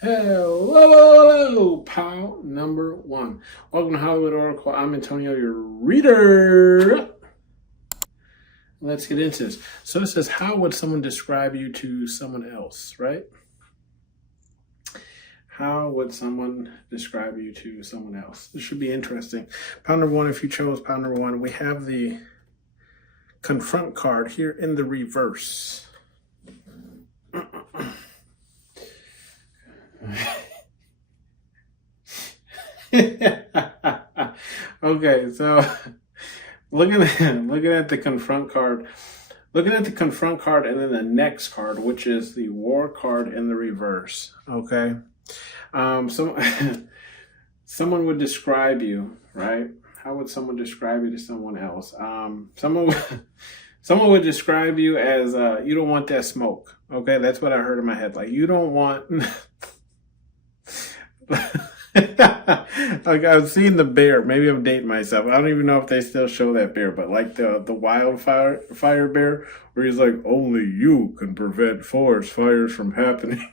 Hello, pal number one. Welcome to Hollywood Oracle. I'm Antonio, your reader. Let's get into this. So it says, how would someone describe you to someone else, right? How would someone describe you to someone else? This should be interesting. Pile number one, if you chose pile number one, we have the confront card here in the reverse. Okay, so looking at the confront card, and then the next card, which is the war card in the reverse. Okay, so someone would describe you, right? How would someone describe you to someone else? Someone would describe you as you don't want that smoke. Okay, that's what I heard in my head. Like, you don't want. Like, I've seen the bear. Maybe I'm dating myself. I don't even know if they still show that bear, but like the wildfire bear, where he's like, only you can prevent forest fires from happening.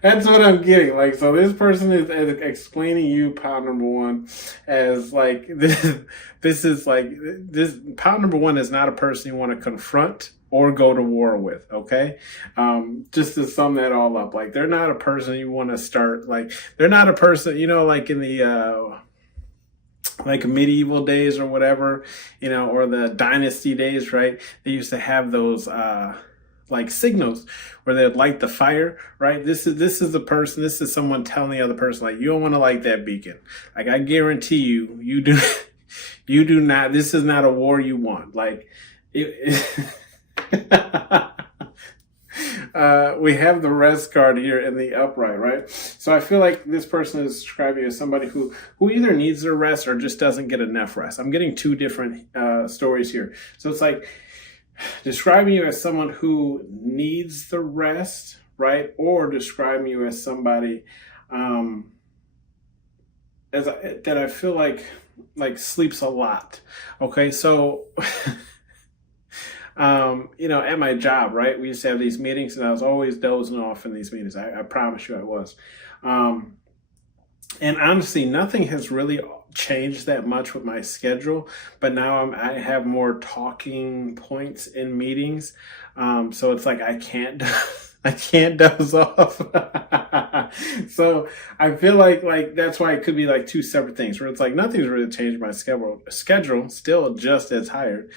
That's what I'm getting. Like, so this person is explaining you, pile number one, as like this is like this. Pile number one is not a person you want to confront or go to war with. Okay, just to sum that all up, like, they're not a person you want to start. Like, they're not a person, like in the like medieval days or whatever, or the dynasty days, right? They used to have those like signals where they'd light the fire, right? This is the person, this is someone telling the other person, like, you don't want to light that beacon. Like, I guarantee you, you do not, this is not a war you want. Like, we have the rest card here in the upright, right? So I feel like this person is describing you as somebody who either needs their rest or just doesn't get enough rest. I'm getting two different stories here. So it's like describing you as someone who needs the rest, right? Or describing you as somebody that I feel like sleeps a lot. Okay, so at my job, right, we used to have these meetings, and I was always dozing off in these meetings. I promise you I was. And honestly, nothing has really changed that much with my schedule, but now I have more talking points in meetings. So it's like I can't doze off. So I feel like that's why it could be like two separate things, where it's like nothing's really changed my schedule, still just as tired.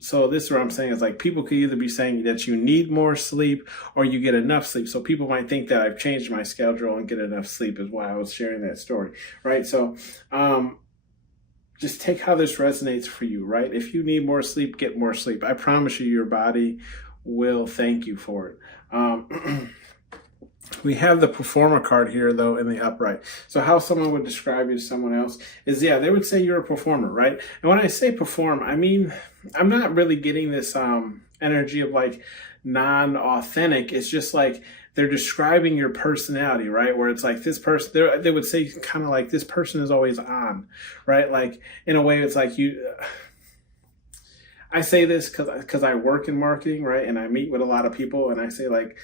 So this is what I'm saying is, like, people could either be saying that you need more sleep or you get enough sleep. So people might think that I've changed my schedule and get enough sleep, is why I was sharing that story, right? So just take how this resonates for you, right? If you need more sleep, get more sleep. I promise you, your body will thank you for it. We have the performer card here, though, in the upright. So how someone would describe you to someone else is, yeah, they would say you're a performer, right? And when I say perform, I mean, I'm not really getting this energy of like non-authentic. It's just like they're describing your personality, right? Where it's like this person, they would say kind of like, this person is always on, right? Like, in a way, it's like I say this because I work in marketing, right? And I meet with a lot of people, and I say, like,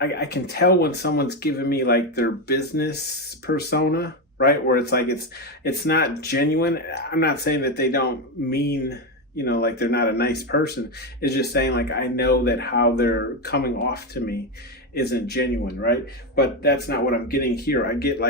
I can tell when someone's giving me like their business persona, right? Where it's like, it's not genuine. I'm not saying that they don't mean, like they're not a nice person. It's just saying, like, I know that how they're coming off to me isn't genuine, right? But that's not what I'm getting here. I get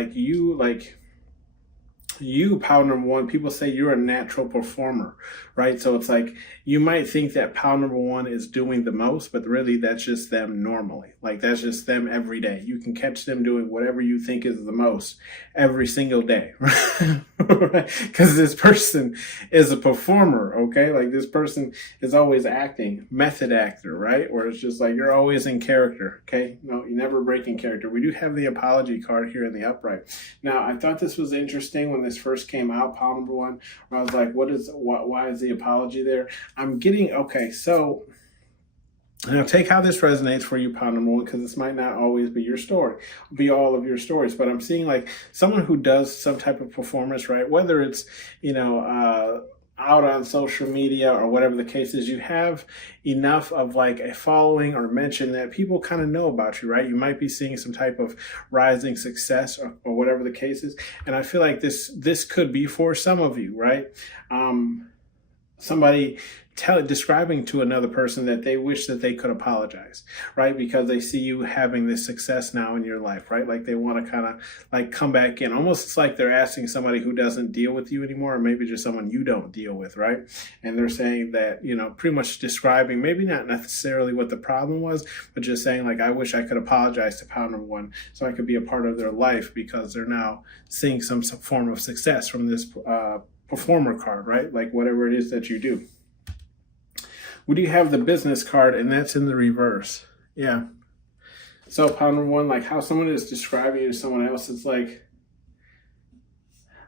you, pile number one, people say you're a natural performer, right? So it's like, you might think that pile number one is doing the most, but really that's just them normally. Like, that's just them every day. You can catch them doing whatever you think is the most every single day, right? Because this person is a performer, okay? Like, this person is always acting, method actor, right? Where it's just like, you're always in character, okay? No, you never break in character. We do have the apology card here in the upright. Now, I thought this was interesting when this first came out, pile number one, where I was like, why is the apology there? I'm getting, okay, so now take how this resonates for you, pile number one, because this might not always be your story, be all of your stories, but I'm seeing like someone who does some type of performance, right? Whether it's, out on social media or whatever the case is, you have enough of like a following or mention that people kind of know about you, right? You might be seeing some type of rising success or whatever the case is. And I feel like this could be for some of you, right? Somebody describing to another person that they wish that they could apologize, right? Because they see you having this success now in your life, right? Like they want to kind of like come back in. Almost it's like they're asking somebody who doesn't deal with you anymore, or maybe just someone you don't deal with, right? And they're saying that, you know, pretty much describing maybe not necessarily what the problem was, but just saying like, I wish I could apologize to Pound Number One so I could be a part of their life because they're now seeing some form of success from this performer card, right? Like whatever it is that you do. Would you have the business card, and that's in the reverse? Yeah. So Pound Number One, like how someone is describing you to someone else, it's like,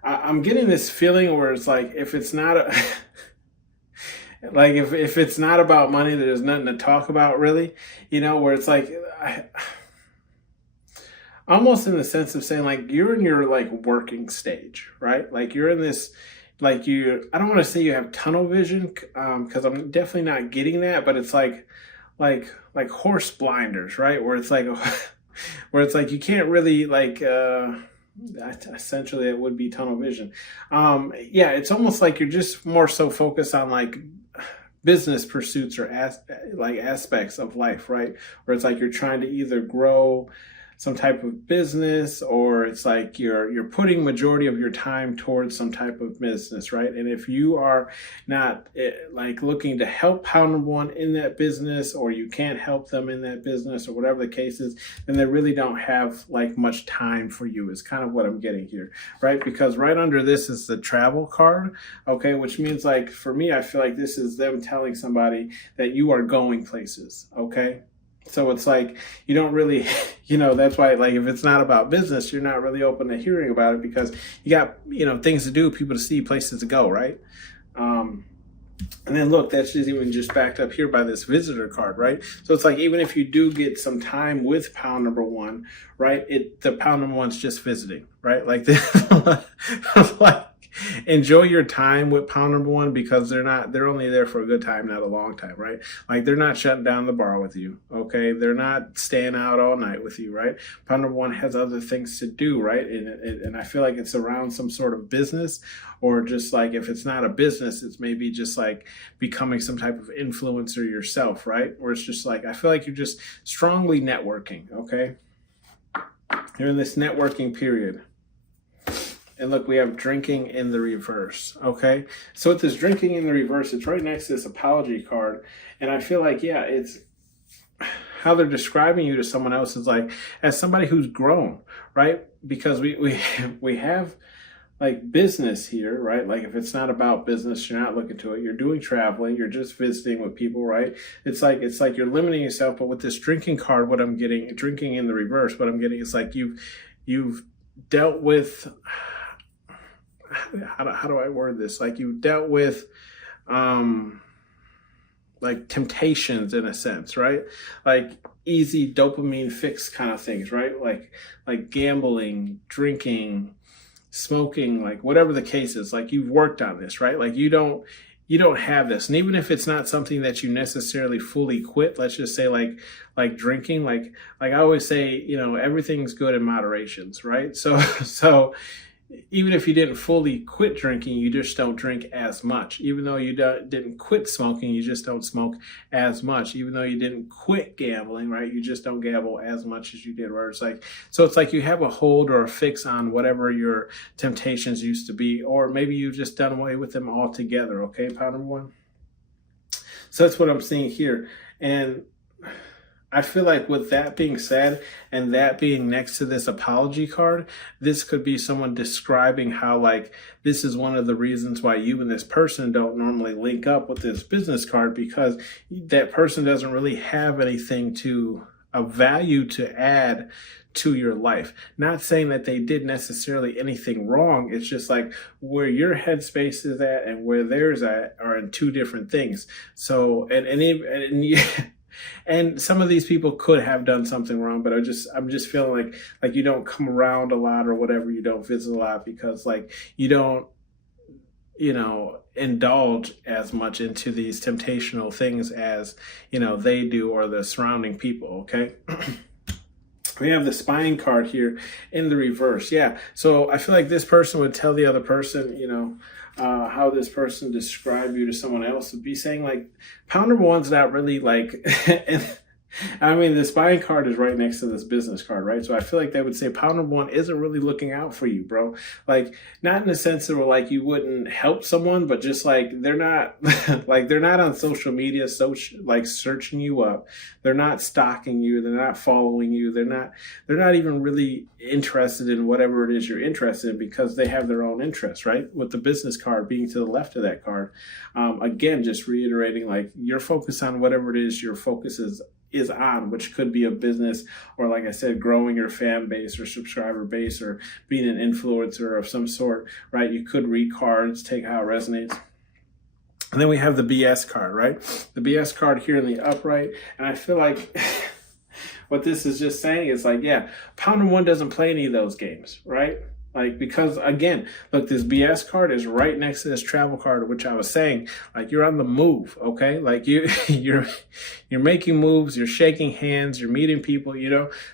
I'm getting this feeling where it's like, if it's not like if it's not about money, there's nothing to talk about really, you know, where it's like, almost in the sense of saying like, you're in your like working stage, right? Like you're in this, like I don't want to say you have tunnel vision, because I'm definitely not getting that, but it's like horse blinders, right? Where it's like you can't really like, essentially it would be tunnel vision. Yeah, it's almost like you're just more so focused on like business pursuits or aspects of life, right? Where it's like you're trying to either grow some type of business, or it's like you're putting majority of your time towards some type of business, right? And if you are not like looking to help Pound Number One in that business, or you can't help them in that business, or whatever the case is, then they really don't have like much time for you, is kind of what I'm getting here, right? Because right under this is the travel card, okay? Which means like, for me, I feel like this is them telling somebody that you are going places, okay? So it's like, you don't really, you know, that's why, like, if it's not about business, you're not really open to hearing about it because you got, you know, things to do, people to see, places to go, right? And then look, that's just even just backed up here by this visitor card, right? So it's like, even if you do get some time with Pound Number One, right? The Pound Number One's just visiting, right? Like this, like, enjoy your time with Pound Number One because they're only there for a good time, not a long time, right? Like they're not shutting down the bar with you, okay? They're not staying out all night with you, right? Pound Number One has other things to do, right? And I feel like it's around some sort of business, or just like, if it's not a business, it's maybe just like becoming some type of influencer yourself, right? Where it's just like, I feel like you're just strongly networking, okay? You're in this networking period. And look, we have drinking in the reverse, okay? So with this drinking in the reverse, it's right next to this apology card. And I feel like, yeah, it's how they're describing you to someone else is like, as somebody who's grown, right? Because we have like business here, right? Like if it's not about business, you're not looking to it. You're doing traveling, you're just visiting with people, right? It's like you're limiting yourself. But with this drinking card, what I'm getting, drinking in the reverse, what I'm getting is like you've dealt with, how do I word this? Like you've dealt with like temptations in a sense, right? Like easy dopamine fix kind of things, right? Like gambling, drinking, smoking, like whatever the case is, like you've worked on this, right? Like you don't have this. And even if it's not something that you necessarily fully quit, let's just say like drinking, like I always say, you know, everything's good in moderations, right? So even if you didn't fully quit drinking, you just don't drink as much. Even though you didn't quit smoking, you just don't smoke as much. Even though you didn't quit gambling, right? You just don't gamble as much as you did. Where it's like, so it's like you have a hold or a fix on whatever your temptations used to be, or maybe you've just done away with them altogether. Okay, Pound Number One. So that's what I'm seeing here. And I feel like with that being said, and that being next to this apology card, this could be someone describing how like this is one of the reasons why you and this person don't normally link up with this business card, because that person doesn't really have anything of value to add to your life. Not saying that they did necessarily anything wrong. It's just like where your headspace is at and where theirs at are in two different things. So and some of these people could have done something wrong, but I'm just feeling like you don't come around a lot or whatever, you don't visit a lot because like you don't indulge as much into these temptational things as, they do, or the surrounding people. Okay. We have the spine card here in the reverse. Yeah. So I feel like this person would tell the other person, how this person describe you to someone else, would be saying like, pound number one's not really like, I mean, the spine card is right next to this business card, right? So I feel like they would say pound number one isn't really looking out for you, bro. Like, not in the sense that like you wouldn't help someone, but just like they're not like they're not on social media, like searching you up. They're not stalking you. They're not following you. They're not even really interested in whatever it is you're interested in, because they have their own interests, right? With the business card being to the left of that card. Again, just reiterating, like, you're focused on whatever it is your focus is on, which could be a business, or like I said, growing your fan base or subscriber base, or being an influencer of some sort, right? You could read cards, take how it resonates. And then we have the BS card, right? The BS card here in the upright. And I feel like what this is just saying is like, yeah, pound number one doesn't play any of those games, right? Like, because again, look, this BS card is right next to this travel card, which I was saying, like, you're on the move, okay? Like you're making moves, you're shaking hands, you're meeting people,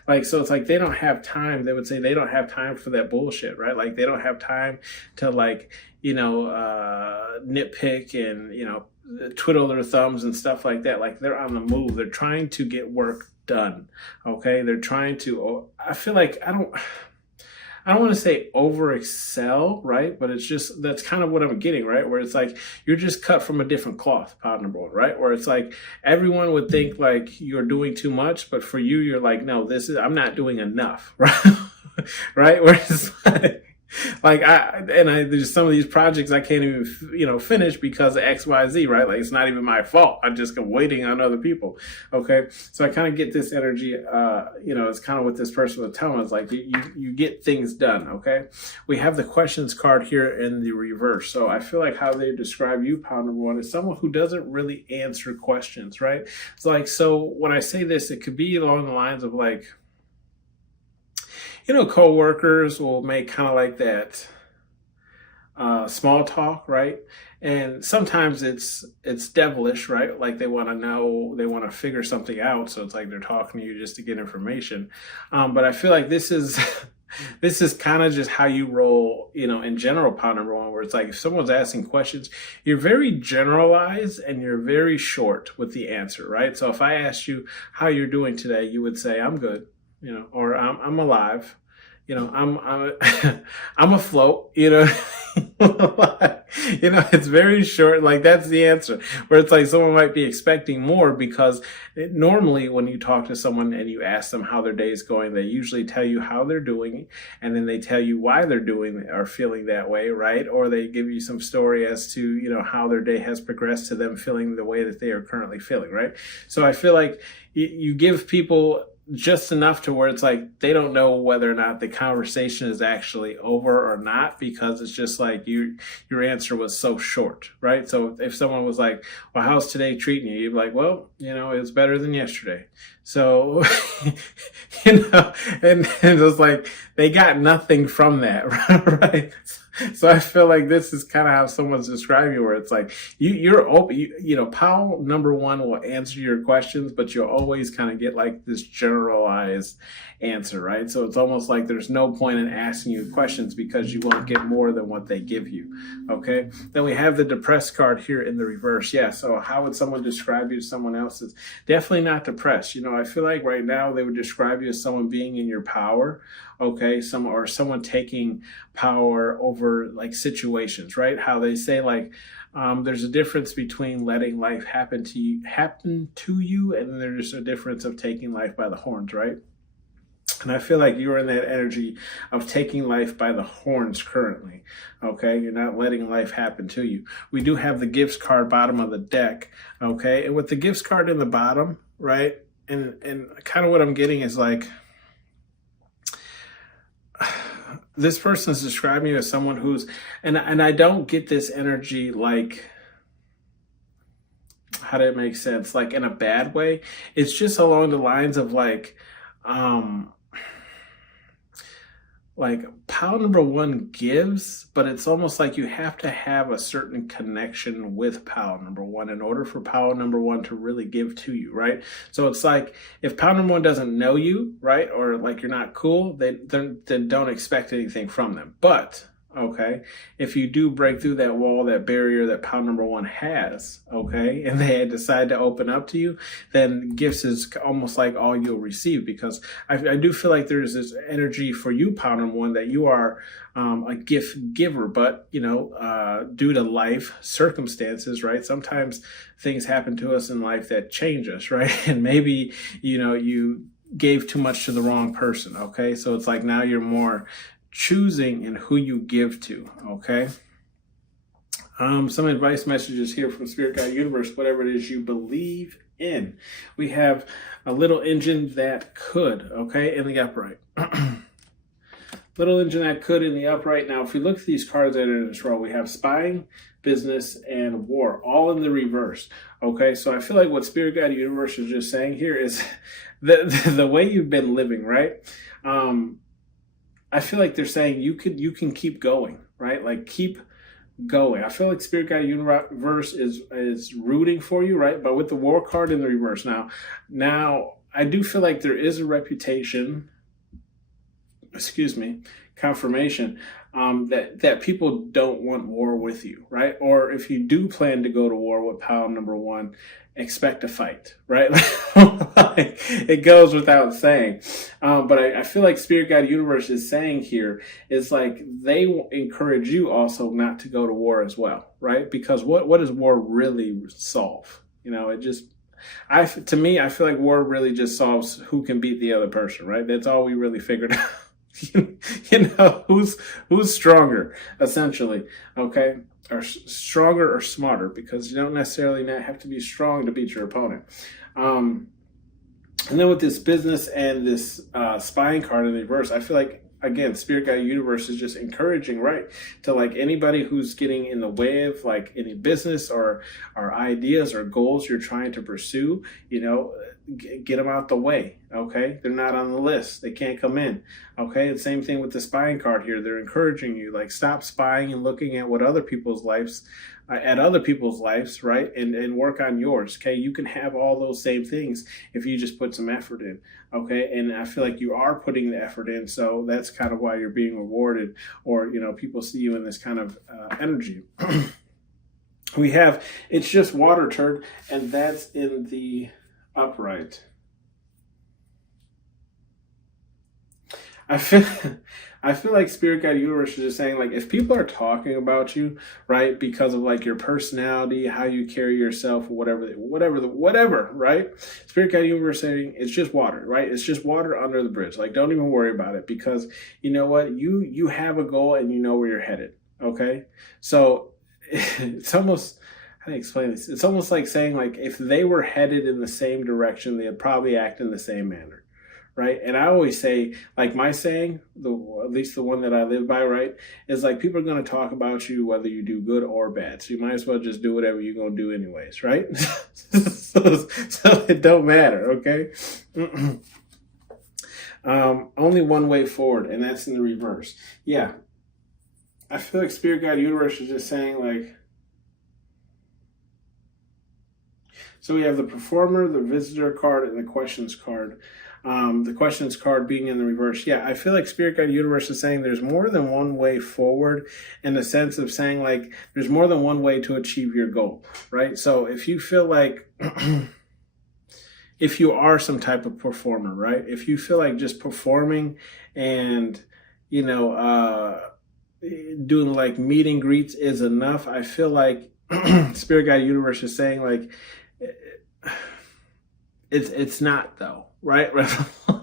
like, so it's like they don't have time. They would say they don't have time for that bullshit, right? Like, they don't have time to like, nitpick and, twiddle their thumbs and stuff like that. Like, they're on the move. They're trying to get work done, okay? They're trying to, I feel like, I don't want to say over excel, right? But it's just, that's kind of what I'm getting, right? Where it's like, you're just cut from a different cloth, pound number one, right? Where it's like, everyone would think like you're doing too much, but for you, you're like, no, I'm not doing enough, right? Right? Where it's like, there's some of these projects I can't even, finish because of X, Y, Z, right? Like, it's not even my fault. I'm just waiting on other people. Okay. So I kind of get this energy, it's kind of what this person was telling us, like, you get things done. Okay. We have the questions card here in the reverse. So I feel like how they describe you, pound number one, is someone who doesn't really answer questions, right? It's like, so when I say this, it could be along the lines of like, coworkers will make kind of like that small talk, right? And sometimes it's devilish, right? Like, they want to know, they want to figure something out. So it's like they're talking to you just to get information. But I feel like this is kind of just how you roll, in general, pound number one, where it's like, if someone's asking questions, you're very generalized and you're very short with the answer, right? So if I asked you how you're doing today, you would say, I'm good, or I'm alive. I'm I'm afloat, it's very short. Like, that's the answer, where it's like someone might be expecting more, because normally when you talk to someone and you ask them how their day is going, they usually tell you how they're doing, and then they tell you why they're doing or feeling that way, right? Or they give you some story as to, how their day has progressed to them feeling the way that they are currently feeling, right? So I feel like you give people just enough to where it's like they don't know whether or not the conversation is actually over or not, because it's just like your answer was so short, right? So if someone was like, well, how's today treating you? You'd be like, well, it's better than yesterday. So, and it was like, they got nothing from that, right? So I feel like this is kind of how someone's describing you, where it's like, you're open, Powell number one will answer your questions, but you'll always kind of get like this generalized answer, right? So it's almost like there's no point in asking you questions, because you won't get more than what they give you. Okay. Then we have the depressed card here in the reverse. Yeah. So how would someone describe you to someone else? It's definitely not depressed. I feel like right now they would describe you as someone being in your power. Okay. Someone taking power over like situations, right? How they say like, there's a difference between letting life happen to you, and then there's a difference of taking life by the horns, right? And I feel like you're in that energy of taking life by the horns currently. Okay. You're not letting life happen to you. We do have the gifts card bottom of the deck. Okay. And with the gifts card in the bottom, right? And kind of what I'm getting is like, this person is describing you as someone who's, and I don't get this energy like, how did it make sense? Like, in a bad way. It's just along the lines of like, like pile number one gives, but it's almost like you have to have a certain connection with pile number one in order for pile number one to really give to you, right? So it's like if pile number one doesn't know you, right, or like you're not cool, then don't expect anything from them. But okay, if you do break through that wall, that barrier that pile number one has, okay, and they decide to open up to you, then gifts is almost like all you'll receive, because I do feel like there's this energy for you, pile number one, that you are a gift giver, but due to life circumstances, right, sometimes things happen to us in life that change us, right, and maybe you gave too much to the wrong person, okay, so it's like now you're more choosing in who you give to, okay? Some advice messages here from Spirit Guide Universe, whatever it is you believe in. We have a little engine that could, okay, in the upright. Little engine that could in the upright. Now, if we look at these cards that are in this row, we have spying, business, and war, all in the reverse, okay? So I feel like what Spirit Guide Universe is just saying here is the way you've been living, right? I feel like they're saying you can keep going, right? Like keep going. I feel like Spirit Guide Universe is rooting for you, right? But with the War card in the reverse, now I do feel like there is a reputation, confirmation, that people don't want war with you, right? Or if you do plan to go to war with pile number one, expect a fight, right? Like, it goes without saying. But I feel like Spirit Guide Universe is saying here is like they encourage you also not to go to war as well, right? Because what does war really solve? To me, I feel like war really just solves who can beat the other person, right? That's all we really figured out. Who's stronger, essentially, okay? Or stronger or smarter, because you don't necessarily have to be strong to beat your opponent. And then with this business and this spying card in the reverse, I feel like, again, Spirit Guide Universe is just encouraging, right, to like anybody who's getting in the way of like any business or ideas or goals you're trying to pursue, get them out the way, okay? They're not on the list. They can't come in, okay? And same thing with the spying card here. They're encouraging you, like, stop spying and looking at other people's lives, right? And work on yours, okay? You can have all those same things if you just put some effort in, okay? And I feel like you are putting the effort in, so that's kind of why you're being rewarded, or, people see you in this kind of energy. We have, it's just water turd, and that's in the upright. I feel like Spirit Guide Universe is just saying, like, if people are talking about you, right, because of like your personality, how you carry yourself, whatever, right? Spirit Guide Universe saying it's just water, right? It's just water under the bridge. Like, don't even worry about it, because you know what? You have a goal and you know where you're headed. Okay, so it's almost, how do I explain this? It's almost like saying, like, if they were headed in the same direction, they'd probably act in the same manner, right? And I always say, like, my saying, at least the one that I live by, right, is like, people are going to talk about you whether you do good or bad. So you might as well just do whatever you're going to do anyways, right? so it don't matter, okay? Only one way forward, and that's in the reverse. Yeah. I feel like Spirit Guide Universe is just saying, like, so we have the performer, the visitor card, and the questions card. The questions card being in the reverse. Yeah, I feel like Spirit Guide Universe is saying there's more than one way forward, in the sense of saying, like, there's more than one way to achieve your goal, right? So if you feel like, if you are some type of performer, right? If you feel like just performing and, doing like meet and greets is enough, I feel like Spirit Guide Universe is saying, like, it's not, though, right?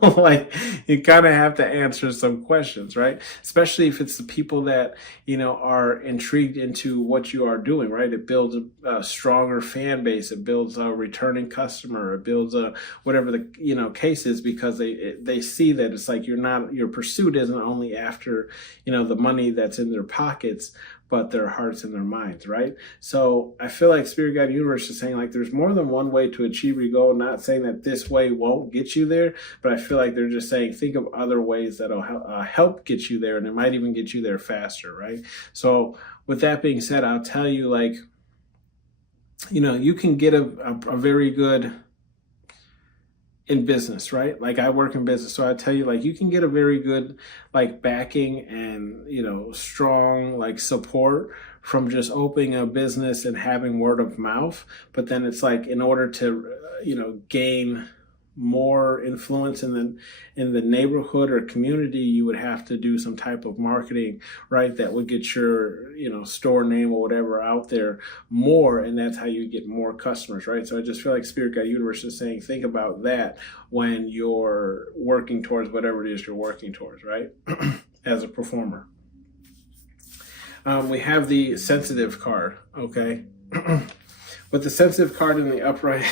Like, you kind of have to answer some questions, right? Especially if it's the people that, are intrigued into what you are doing, right? It builds a stronger fan base. It builds a returning customer. It builds whatever the, case is, because they see that it's like your pursuit isn't only after, the money that's in their pockets, but their hearts and their minds, right? So I feel like Spirit Guide Universe is saying like there's more than one way to achieve your goal. Not saying that this way won't get you there, but I feel like they're just saying think of other ways that'll help get you there, and it might even get you there faster, right? So with that being said, I'll tell you, like, you can get a very good in business, right? Like I work in business. So I tell you, like, you can get a very good, like, backing and, strong, like, support from just opening a business and having word of mouth. But then it's like, in order to, gain more influence in the neighborhood or community, you would have to do some type of marketing, right? That would get your, store name or whatever out there more. And that's how you get more customers, right? So I just feel like Spirit Guide Universe is saying, think about that when you're working towards whatever it is you're working towards, right? As a performer. We have the sensitive card, okay? With the sensitive card in the upright,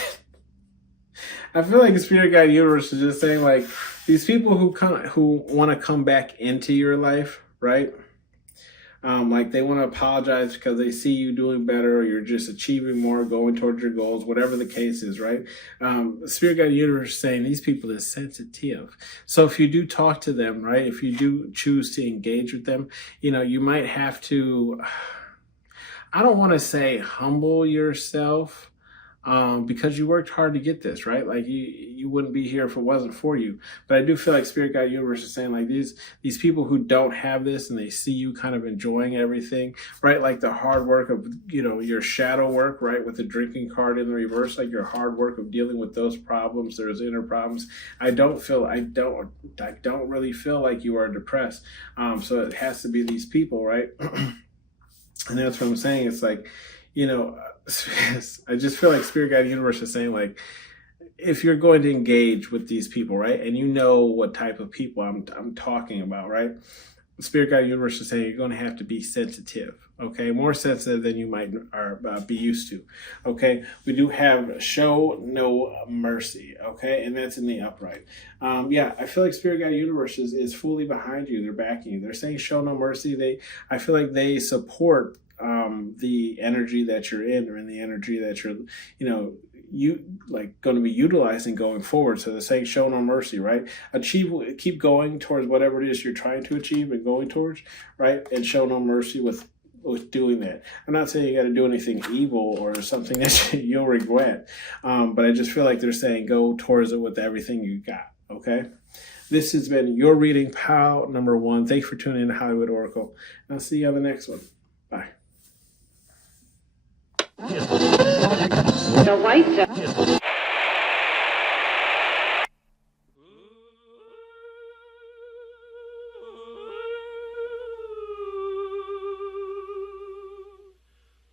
I feel like Spirit Guide Universe is just saying, like, these people who want to come back into your life, right? Like they want to apologize because they see you doing better, or you're just achieving more, going towards your goals, whatever the case is, right? Spirit Guide Universe is saying these people are sensitive. So if you do talk to them, right? If you do choose to engage with them, you might have to, I don't want to say humble yourself, because you worked hard to get this, right? Like you wouldn't be here if it wasn't for you. But I do feel like Spirit Guide Universe is saying, like, these people who don't have this and they see you kind of enjoying everything, right? Like the hard work of, your shadow work, right? With the drinking card in the reverse, like your hard work of dealing with those problems, those inner problems. I don't really feel like you are depressed. So it has to be these people, right? And that's what I'm saying. It's like, I just feel like Spirit Guide Universe is saying, like, if you're going to engage with these people, right, and you know what type of people I'm talking about, right? Spirit Guide Universe is saying you're going to have to be sensitive, okay? More sensitive than you might be used to, okay? We do have show no mercy, okay? And that's in the upright. I feel like Spirit Guide Universe is fully behind you. They're backing you. They're saying show no mercy. I feel like they support the energy that you're in, or in the energy that you're, going to be utilizing going forward. So they're saying show no mercy, right? Keep going towards whatever it is you're trying to achieve and going towards, right? And show no mercy with doing that. I'm not saying you got to do anything evil or something that you'll regret, but I just feel like they're saying go towards it with everything you got, okay? This has been your reading, pal number 1. Thanks for tuning in to Hollywood Oracle. I'll see you on the next one. Bye. The white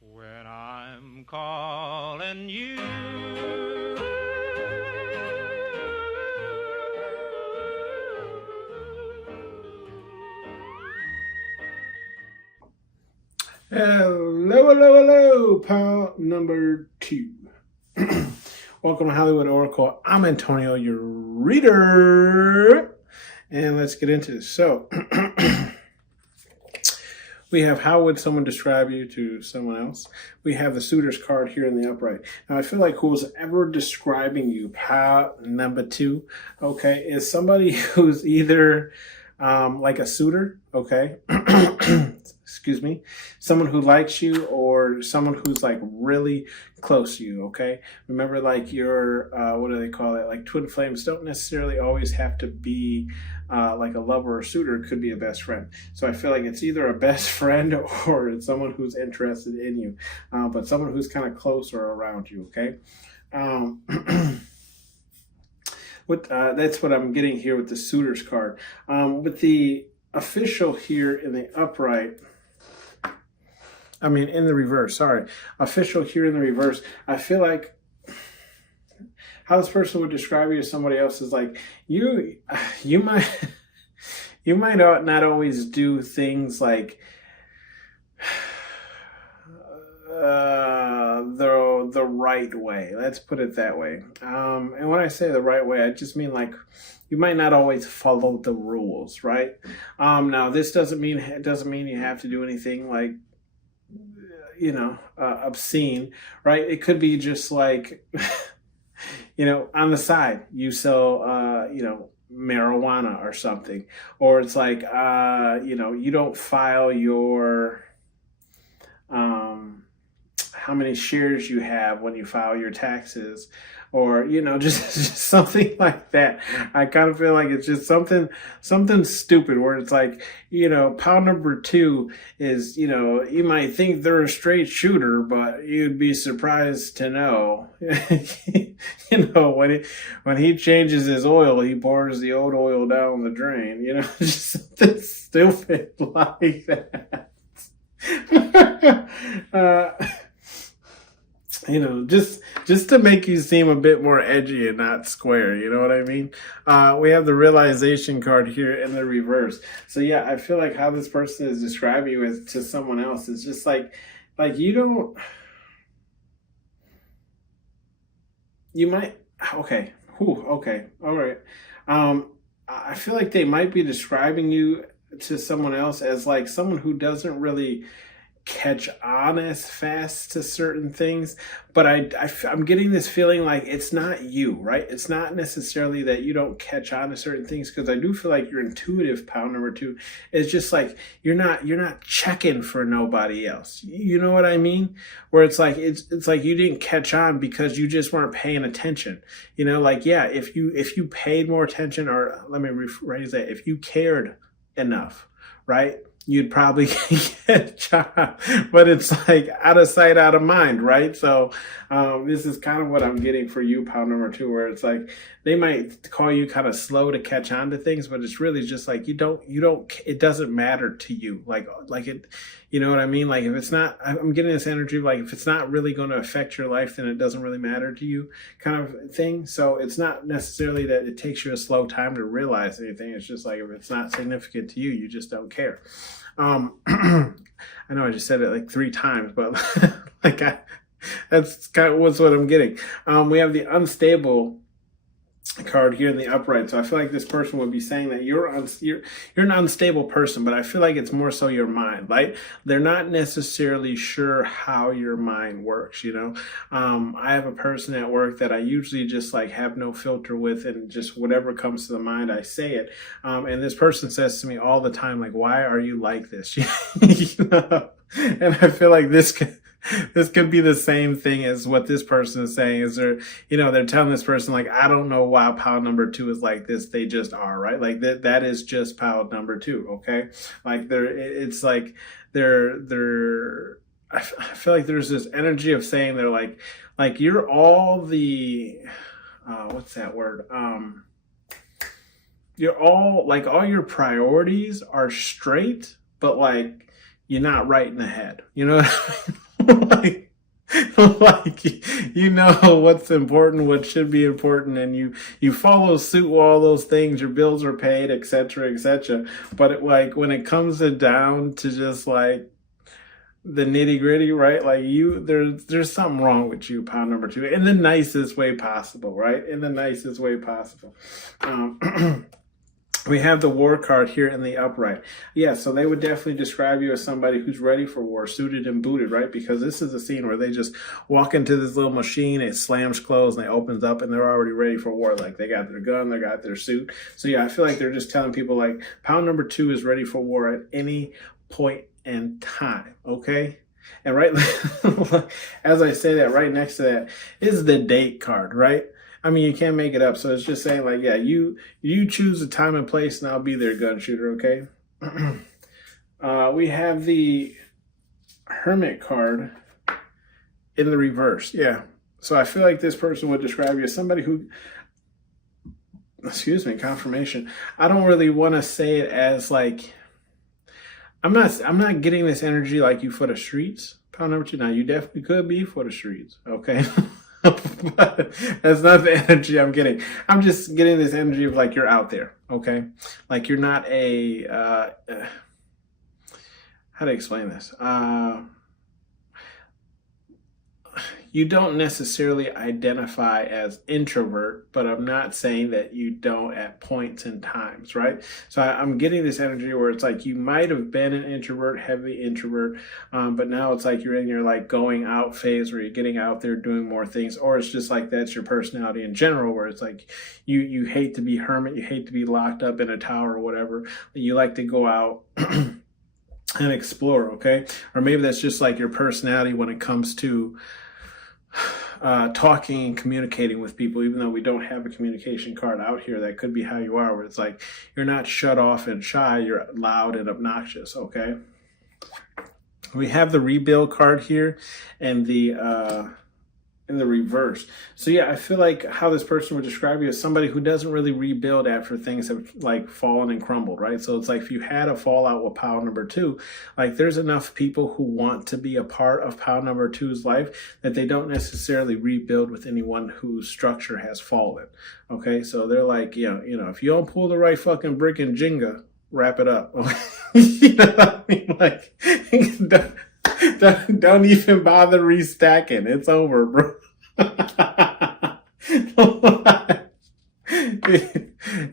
when I'm calling you, Hello, pal number 2. Welcome to Hollywood Oracle. I'm Antonio, your reader. And let's get into this. So, we have how would someone describe you to someone else? We have the suitor's card here in the upright. Now, I feel like who's ever describing you, pal number 2, okay, is somebody who's either like a suitor, okay? Excuse me, someone who likes you, or someone who's like really close to you, okay? Remember, like your, what do they call it? Like twin flames don't necessarily always have to be like a lover or suitor. It could be a best friend. So I feel like it's either a best friend or it's someone who's interested in you, but someone who's kind of close or around you, okay? That's what I'm getting here with the suitor's card. With the official here in the upright, in the reverse, sorry. Official here in the reverse, I feel like how this person would describe you to somebody else is like, you might not always do things like the right way. Let's put it that way. And when I say the right way, I just mean like you might not always follow the rules, right? Now this doesn't mean you have to do anything like obscene, right? It could be just like, on the side, you sell, marijuana or something, or it's like, you don't file your, um, how many shares you have when you file your taxes, or just something like that. I kind of feel like it's just something stupid where it's like, pile number two is, you might think they're a straight shooter, but you'd be surprised to know when he changes his oil, he pours the old oil down the drain. Just something stupid like that. uh, just to make you seem a bit more edgy and not square, you know what I mean? We have the realization card here in the reverse. So yeah, I feel like how this person is describing you as to someone else is just like you don't, you might, okay, okay, all right. I feel like they might be describing you to someone else as like someone who doesn't really catch on as fast to certain things, but I'm getting this feeling like it's not you, right? It's not necessarily that you don't catch on to certain things, because I do feel like your intuitive power number two is just like you're not checking for nobody else. You know what I mean? Where it's like it's like you didn't catch on because you just weren't paying attention. Like, yeah, if you paid more attention, or let me rephrase that, if you cared enough, right, you'd probably catch on. But it's like out of sight, out of mind, right? So this is kind of what I'm getting for you, pal number two, where it's like they might call you kind of slow to catch on to things, but it's really just like you don't, it doesn't matter to you. Like it, you know what I mean? Like if it's not, I'm getting this energy of like, if it's not really going to affect your life, then it doesn't really matter to you, kind of thing. So it's not necessarily that it takes you a slow time to realize anything. It's just like, if it's not significant to you, you just don't care. I know I just said it like 3 times, but that's kind of what I'm getting. We have the unstable card here in the upright. So I feel like this person would be saying that you're an unstable person, but I feel like it's more so your mind. Like they're not necessarily sure how your mind works. I have a person at work that I usually just like have no filter with, and just whatever comes to the mind, I say it. And this person says to me all the time, like, "Why are you like this?" And I feel like this could be the same thing as what this person is saying. Is they're telling this person like, I don't know why pile number two is like this. They just are, right? Like that is just pile number two. Okay. Like it's like I feel like there's this energy of saying they're like you're all the, what's that word? You're all like, all your priorities are straight, but like you're not right in the head. You know what I mean? like what's important, what should be important, and you follow suit with all those things. Your bills are paid, etc., etc. But like when it comes down to just like the nitty gritty, right? Like there's something wrong with you, pile number two, in the nicest way possible, right? In the nicest way possible. We have the war card here in the upright. Yeah, so they would definitely describe you as somebody who's ready for war, suited and booted, right? Because this is a scene where they just walk into this little machine, it slams closed, and it opens up, and they're already ready for war. Like they got their gun, they got their suit. So yeah, I feel like they're just telling people like, pound number two is ready for war at any point in time, okay? And right, as I say that, right next to that is the date card, right? I mean, you can't make it up. So it's just saying like, yeah, you choose the time and place, and I'll be there, gun shooter. Okay. We have the Hermit card in the reverse. Yeah. So I feel like this person would describe you as somebody who, confirmation. I don't really want to say it as like, I'm not getting this energy like you for the streets. Pound number two. Now you definitely could be for the streets. Okay. But that's not the energy I'm getting. I'm just getting this energy of like you're out there, okay? Like you're not a how to explain this? you don't necessarily identify as introvert, but I'm not saying that you don't at points and times, right? So I'm getting this energy where it's like you might have been an introvert, heavy introvert, but now it's like you're in your like going out phase where you're getting out there doing more things, or it's just like that's your personality in general, where it's like you hate to be hermit, you hate to be locked up in a tower or whatever. You like to go out and explore, okay? Or maybe that's just like your personality when it comes to talking and communicating with people. Even though we don't have a communication card out here, that could be how you are, where it's like you're not shut off and shy, you're loud and obnoxious, okay? We have the rebuild card here and the in the reverse. So yeah, I feel like how this person would describe you as somebody who doesn't really rebuild after things have like fallen and crumbled, right? So it's like if you had a fallout with pile number 2, like there's enough people who want to be a part of pile number 2's life that they don't necessarily rebuild with anyone whose structure has fallen. Okay, so they're like, you know, if you don't pull the right fucking brick in Jenga, wrap it up. You know what I mean? Like, don't even bother restacking. It's over, bro.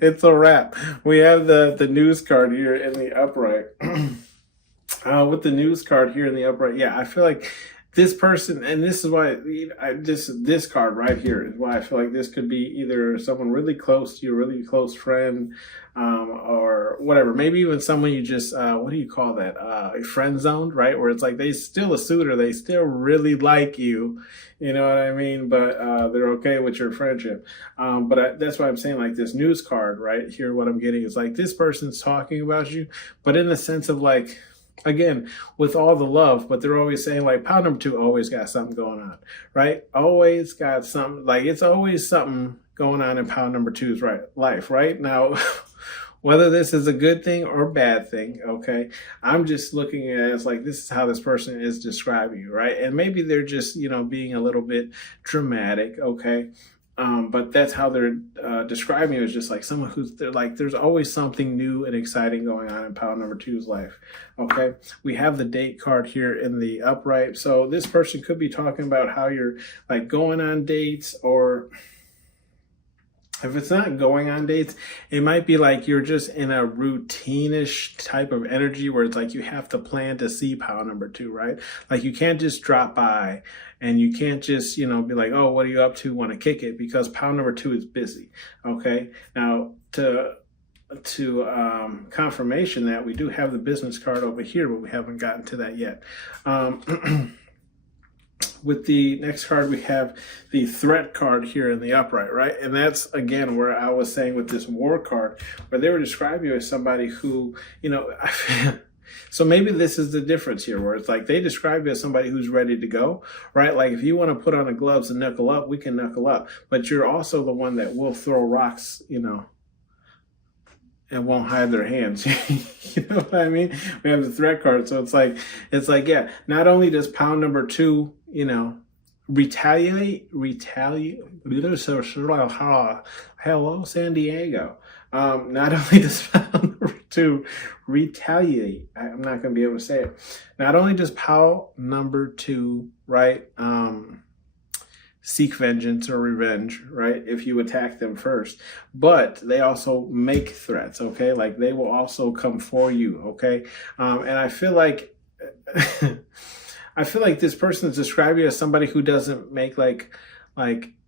It's a wrap. We have the news card here in the upright. With the news card here in the upright, yeah, I feel like this person, and this is why this card right here is why I feel like this could be either someone really close to you, a really close friend, or whatever. Maybe even someone you just, what do you call that? Friend zoned, right? Where it's like they still a suitor, they still really like you, you know what I mean? But they're okay with your friendship. But that's why I'm saying like this news card right here, what I'm getting is like this person's talking about you, but in the sense of like, again, with all the love, but they're always saying like pile number 2 always got something going on, right? Always got something, like it's always something going on in pile number 2's life, right? Now, whether this is a good thing or bad thing, okay, I'm just looking at it as like this is how this person is describing you, right? And maybe they're just, you know, being a little bit dramatic, okay? But that's how they're describing you, as just like someone who's like, there's always something new and exciting going on in pile number 2's life. Okay, we have the date card here in the upright. So this person could be talking about how you're like going on dates, or if it's not going on dates, it might be like you're just in a routine-ish type of energy where it's like you have to plan to see pile number 2, right? Like you can't just drop by and you can't just, you know, be like, oh, what are you up to? Want to kick it? Because pile number 2 is busy. Okay. Now to confirmation that we do have the business card over here, but we haven't gotten to that yet. With the next card, we have the threat card here in the upright, right? And that's, again, where I was saying with this war card, where they were describing you as somebody who, you know, so maybe this is the difference here, where it's like they describe you as somebody who's ready to go, right? Like if you want to put on the gloves and knuckle up, we can knuckle up. But you're also the one that will throw rocks, you know, and won't hide their hands. You know what I mean? We have the threat card. So it's like, yeah, not only does pile number 2, you know, retaliate. Hello, San Diego. Not only does pile number 2 retaliate, I'm not going to be able to say it. Not only does pile number 2, right, seek vengeance or revenge, right, if you attack them first, but they also make threats, okay? Like they will also come for you, okay? And I feel like this person is describing you as somebody who doesn't make like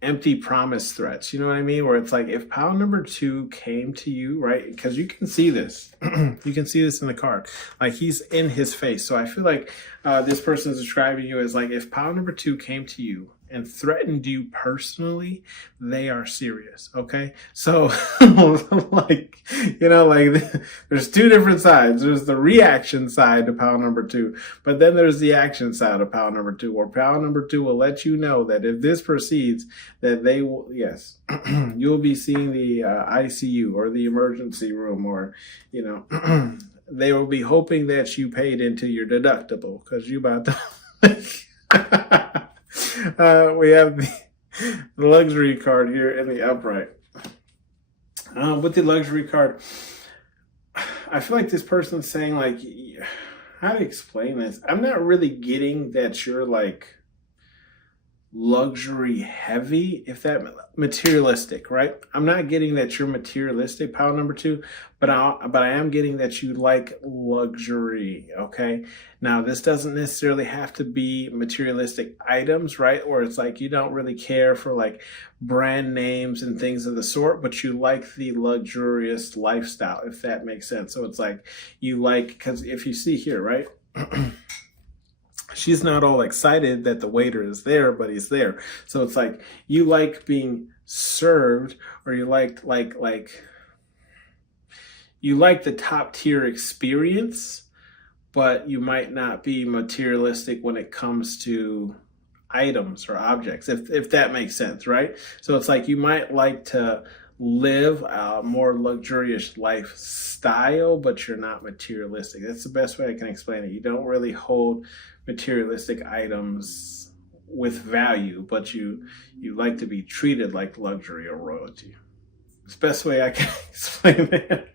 empty promise threats. You know what I mean? Where it's like if pile number 2 came to you, right? Because you can see this. You can see this in the card. Like he's in his face. So I feel like this person is describing you as like if pile number 2 came to you and threatened you personally, they are serious, okay? So, like, you know, like, there's 2 different sides. There's the reaction side to pile number 2, but then there's the action side of pile number 2, where pile number 2 will let you know that if this proceeds, that they will, yes, you'll be seeing the ICU or the emergency room, or, you know, they will be hoping that you paid into your deductible, because you about to... We have the luxury card here in the upright. With the luxury card, I feel like this person's saying, like, how to explain this? I'm not really getting that you're like luxury heavy, if that materialistic, right? I'm not getting that you're materialistic, pile number two, but I am getting that you like luxury. Okay. Now this doesn't necessarily have to be materialistic items, right? Or it's like you don't really care for like brand names and things of the sort, but you like the luxurious lifestyle, if that makes sense. So it's like you like, because if you see here, right? She's not all excited that the waiter is there, but he's there. So it's like you like being served, or you like you like the top tier experience, but you might not be materialistic when it comes to items or objects, if that makes sense, right? So it's like you might like to live a more luxurious lifestyle, but you're not materialistic. That's the best way I can explain it. You don't really hold materialistic items with value, but you like to be treated like luxury or royalty. It's the best way I can explain that.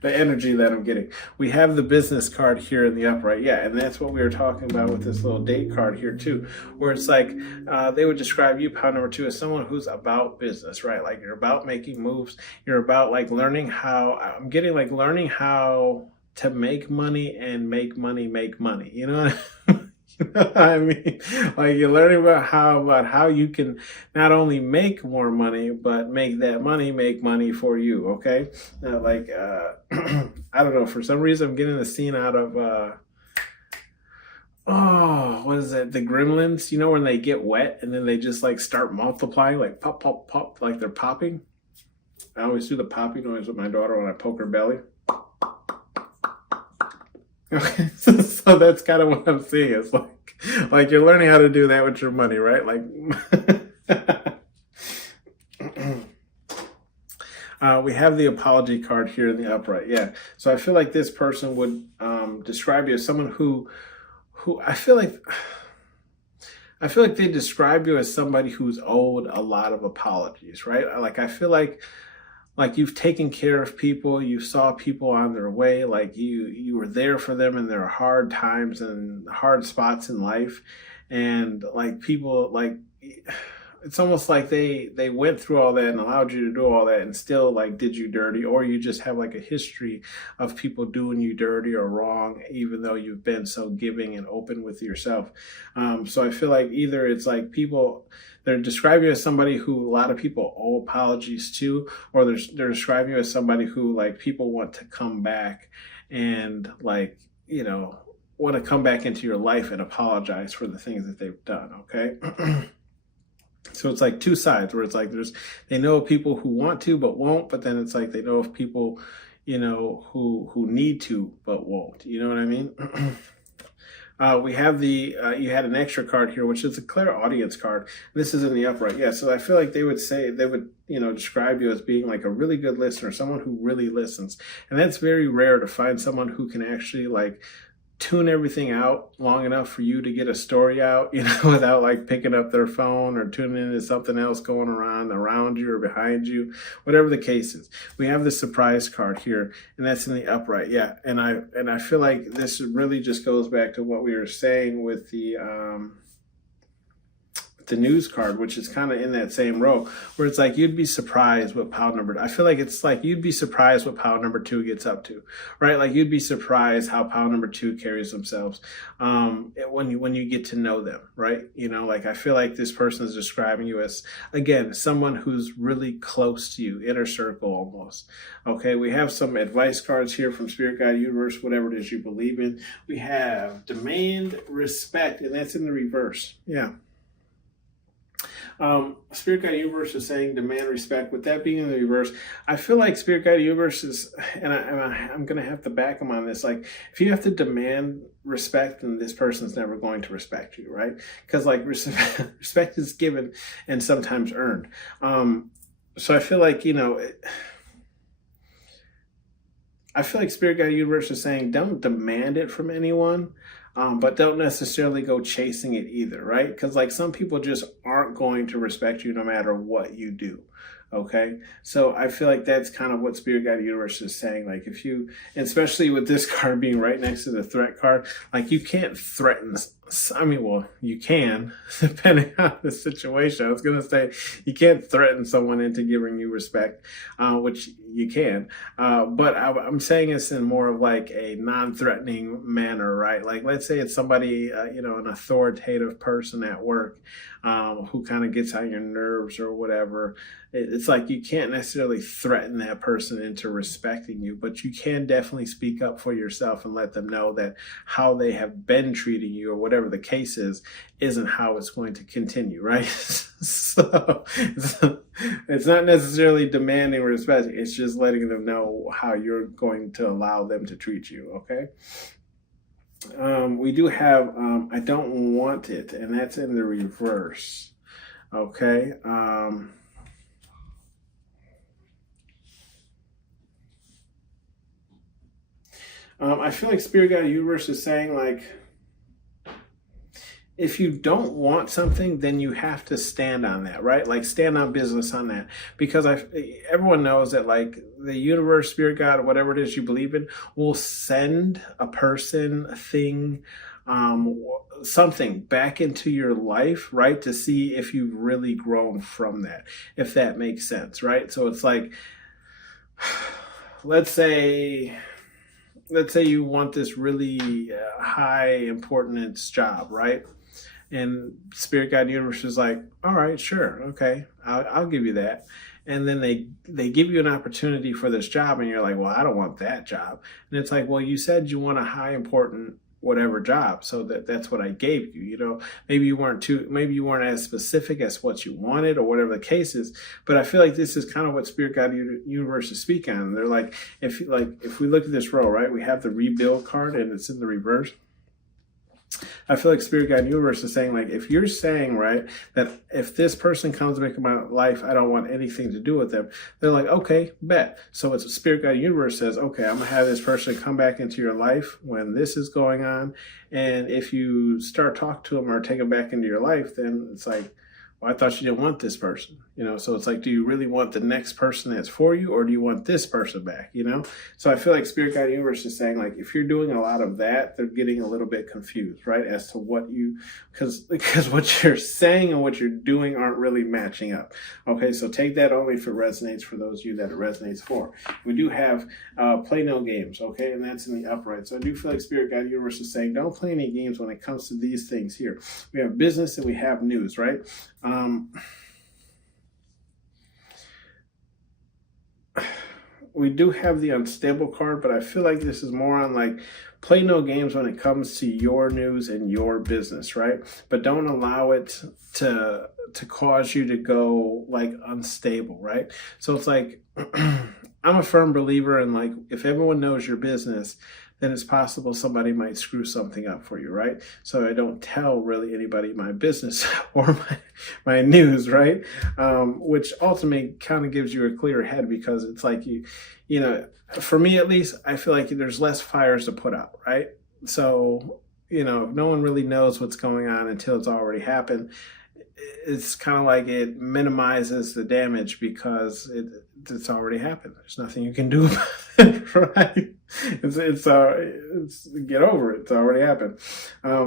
The energy that I'm getting. We have the business card here in the upright. Yeah, and that's what we were talking about with this little date card here too, where it's like they would describe you, pile number two, as someone who's about business, right? Like you're about making moves. You're about like learning how, I'm getting like learning how to make money and make money, you know? You know what I mean? Like you're learning about how you can not only make more money, but make that money make money for you. Okay, I don't know. For some reason, I'm getting the scene out of what is that? The Gremlins. You know when they get wet and then they just like start multiplying, like pop, pop, pop, like they're popping. I always do the popping noise with my daughter when I poke her belly. Okay, so that's kind of what I'm seeing. It's like you're learning how to do that with your money, right? Like, we have the apology card here in the upright. Yeah, so I feel like this person would describe you as someone who I feel like they describe you as somebody who's owed a lot of apologies, right? Like I feel like you've taken care of people, you saw people on their way, like you were there for them in their hard times and hard spots in life. And like people, like it's almost like they went through all that and allowed you to do all that and still like did you dirty, or you just have like a history of people doing you dirty or wrong, even though you've been so giving and open with yourself. So I feel like either it's like people, they're describing you as somebody who a lot of people owe apologies to, or they're describing you as somebody who like people want to come back and like, you know, want to come back into your life and apologize for the things that they've done. Okay. So it's like two sides where it's like they know people who want to but won't, but then it's like they know of people, you know, who need to but won't. You know what I mean? We have the you had an extra card here, which is a clairaudience card. This is in the upright. Yeah, so I feel like they would you know, describe you as being like a really good listener, someone who really listens, and that's very rare to find someone who can actually like tune everything out long enough for you to get a story out, you know, without like picking up their phone or tuning into something else going around you or behind you, whatever the case is. We have the surprise card here, and that's in the upright. Yeah, and I feel like this really just goes back to what we were saying with the news card, which is kind of in that same row, where it's like you'd be surprised what pile number, I feel like it's like you'd be surprised what pile number two gets up to, right? Like you'd be surprised how pile number two carries themselves when you get to know them, right? You know, like I feel like this person is describing you as, again, someone who's really close to you, inner circle almost. Okay, we have some advice cards here from Spirit Guide Universe, whatever it is you believe in. We have demand respect, and that's in the reverse. Yeah. Spirit Guide Universe is saying demand respect. With that being in the reverse, I feel like Spirit Guide Universe is, and I'm going to have to back them on this. Like, if you have to demand respect, then this person's never going to respect you, right? Because like respect is given and sometimes earned. So I feel like, you know, I feel like Spirit Guide Universe is saying don't demand it from anyone. But don't necessarily go chasing it either, right? Because like some people just aren't going to respect you no matter what you do. Okay, so I feel like that's kind of what Spirit Guide Universe is saying. Like if you, especially with this card being right next to the threat card, like you can't threaten I mean, well, you can, depending on the situation. I was going to say you can't threaten someone into giving you respect, which you can. But I'm saying this in more of like a non-threatening manner, right? Like, let's say it's somebody, an authoritative person at work who kind of gets on your nerves or whatever. It's like you can't necessarily threaten that person into respecting you, but you can definitely speak up for yourself and let them know that how they have been treating you or whatever the case is isn't how it's going to continue, right? So it's not necessarily demanding respect. It's just letting them know how you're going to allow them to treat you, okay? We do have I don't want it, and that's in the reverse, okay? I feel like Spirit Guide Universe is saying, like, if you don't want something, then you have to stand on that, right? Like, stand on business on that. Because everyone knows that, like, the universe, Spirit God, whatever it is you believe in, will send a person, a thing, something back into your life, right? To see if you've really grown from that, if that makes sense, right? So it's like, let's say you want this really high importance job, right? And Spirit Guide Universe is like, all right, sure, okay, I'll give you that. And then they give you an opportunity for this job, and you're like, well, I don't want that job. And it's like, well, you said you want a high important whatever job, so that's what I gave you. Maybe you weren't as specific as what you wanted or whatever the case is. But I feel like this is kind of what Spirit Guide Universe is speaking on. They're like, if we look at this row, right, we have the rebuild card and it's in the reverse. I feel like Spirit Guide Universe is saying, like, if you're saying, right, that if this person comes back in my life, I don't want anything to do with them, they're like, okay, bet. So it's Spirit Guide Universe says, okay, I'm going to have this person come back into your life when this is going on. And if you start talking to them or take them back into your life, then it's like, well, I thought you didn't want this person, so it's like, do you really want the next person that's for you, or do you want this person back, So I feel like Spirit Guide Universe is saying, like, if you're doing a lot of that, they're getting a little bit confused, right, as to what because what you're saying and what you're doing aren't really matching up. Okay, so take that only if it resonates for those of you that it resonates for. We do have play no games, okay, and that's in the upright. So I do feel like Spirit Guide Universe is saying, don't play any games when it comes to these things here. We have business and we have news, right? We do have the unstable card, but I feel like this is more on, like, play no games when it comes to your news and your business, right? But don't allow it to cause you to go, like, unstable, right? So it's like, I'm a firm believer in, like, if everyone knows your business, then it's possible somebody might screw something up for you, right? So I don't tell really anybody my business or my news, right? Which ultimately kind of gives you a clear head, because it's like for me at least, I feel like there's less fires to put out, right? So, no one really knows what's going on until it's already happened. It's kind of like it minimizes the damage because it's already happened. There's nothing you can do about it, right? It's get over it. It's already happened.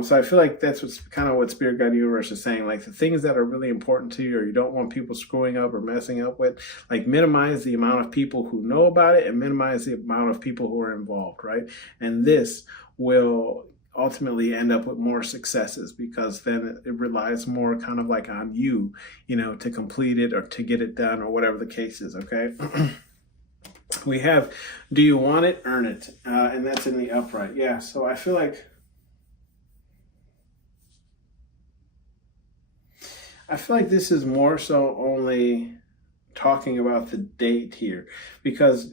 So I feel like that's what Spirit Guide Universe is saying. Like, the things that are really important to you, or you don't want people screwing up or messing up with, like, minimize the amount of people who know about it and minimize the amount of people who are involved, right? And this will ultimately end up with more successes, because then it relies more kind of like on you, to complete it or to get it done or whatever the case is, okay? We have, do you want it, earn it, and that's in the upright. Yeah, so I feel like this is more so only talking about the date here, because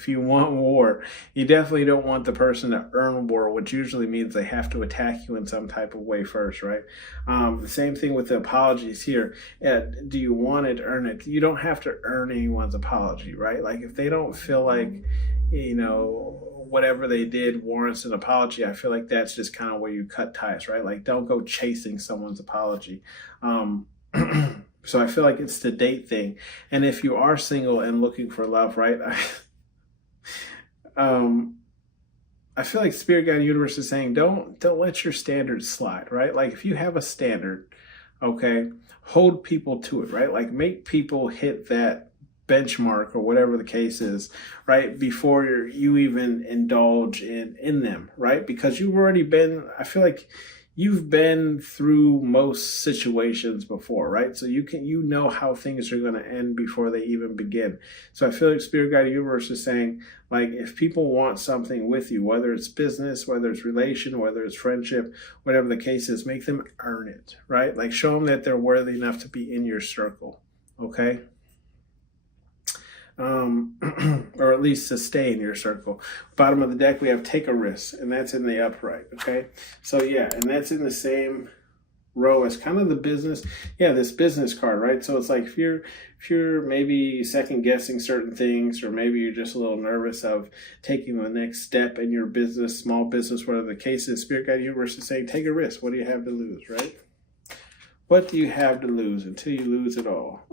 if you want war, you definitely don't want the person to earn war, which usually means they have to attack you in some type of way first, right? The same thing with the apologies here. Do you want it, earn it? You don't have to earn anyone's apology, right? Like, if they don't feel like, whatever they did warrants an apology, I feel like that's just kind of where you cut ties, right? Like, don't go chasing someone's apology. So I feel like it's the date thing. And if you are single and looking for love, right? I feel like Spirit Guide Universe is saying don't let your standards slide, right? Like if you have a standard, okay, hold people to it, right? Like make people hit that benchmark or whatever the case is, right? Before you even indulge in them, right? Because you've already been, I feel like you've been through most situations before, right? So you know how things are going to end before they even begin. So I feel like Spirit Guide Universe is saying, like, if people want something with you, whether it's business, whether it's relation, whether it's friendship, whatever the case is, make them earn it, right? Like show them that they're worthy enough to be in your circle, okay? Or at least to stay in your circle. Bottom of the deck, we have take a risk, and that's in the upright, okay? So yeah, and that's in the same row as kind of the business, yeah, this business card, right? So it's like if you're maybe second guessing certain things, or maybe you're just a little nervous of taking the next step in your business, small business, whatever the case is, Spirit Guide Universe is saying, take a risk. What do you have to lose, right? What do you have to lose until you lose it all?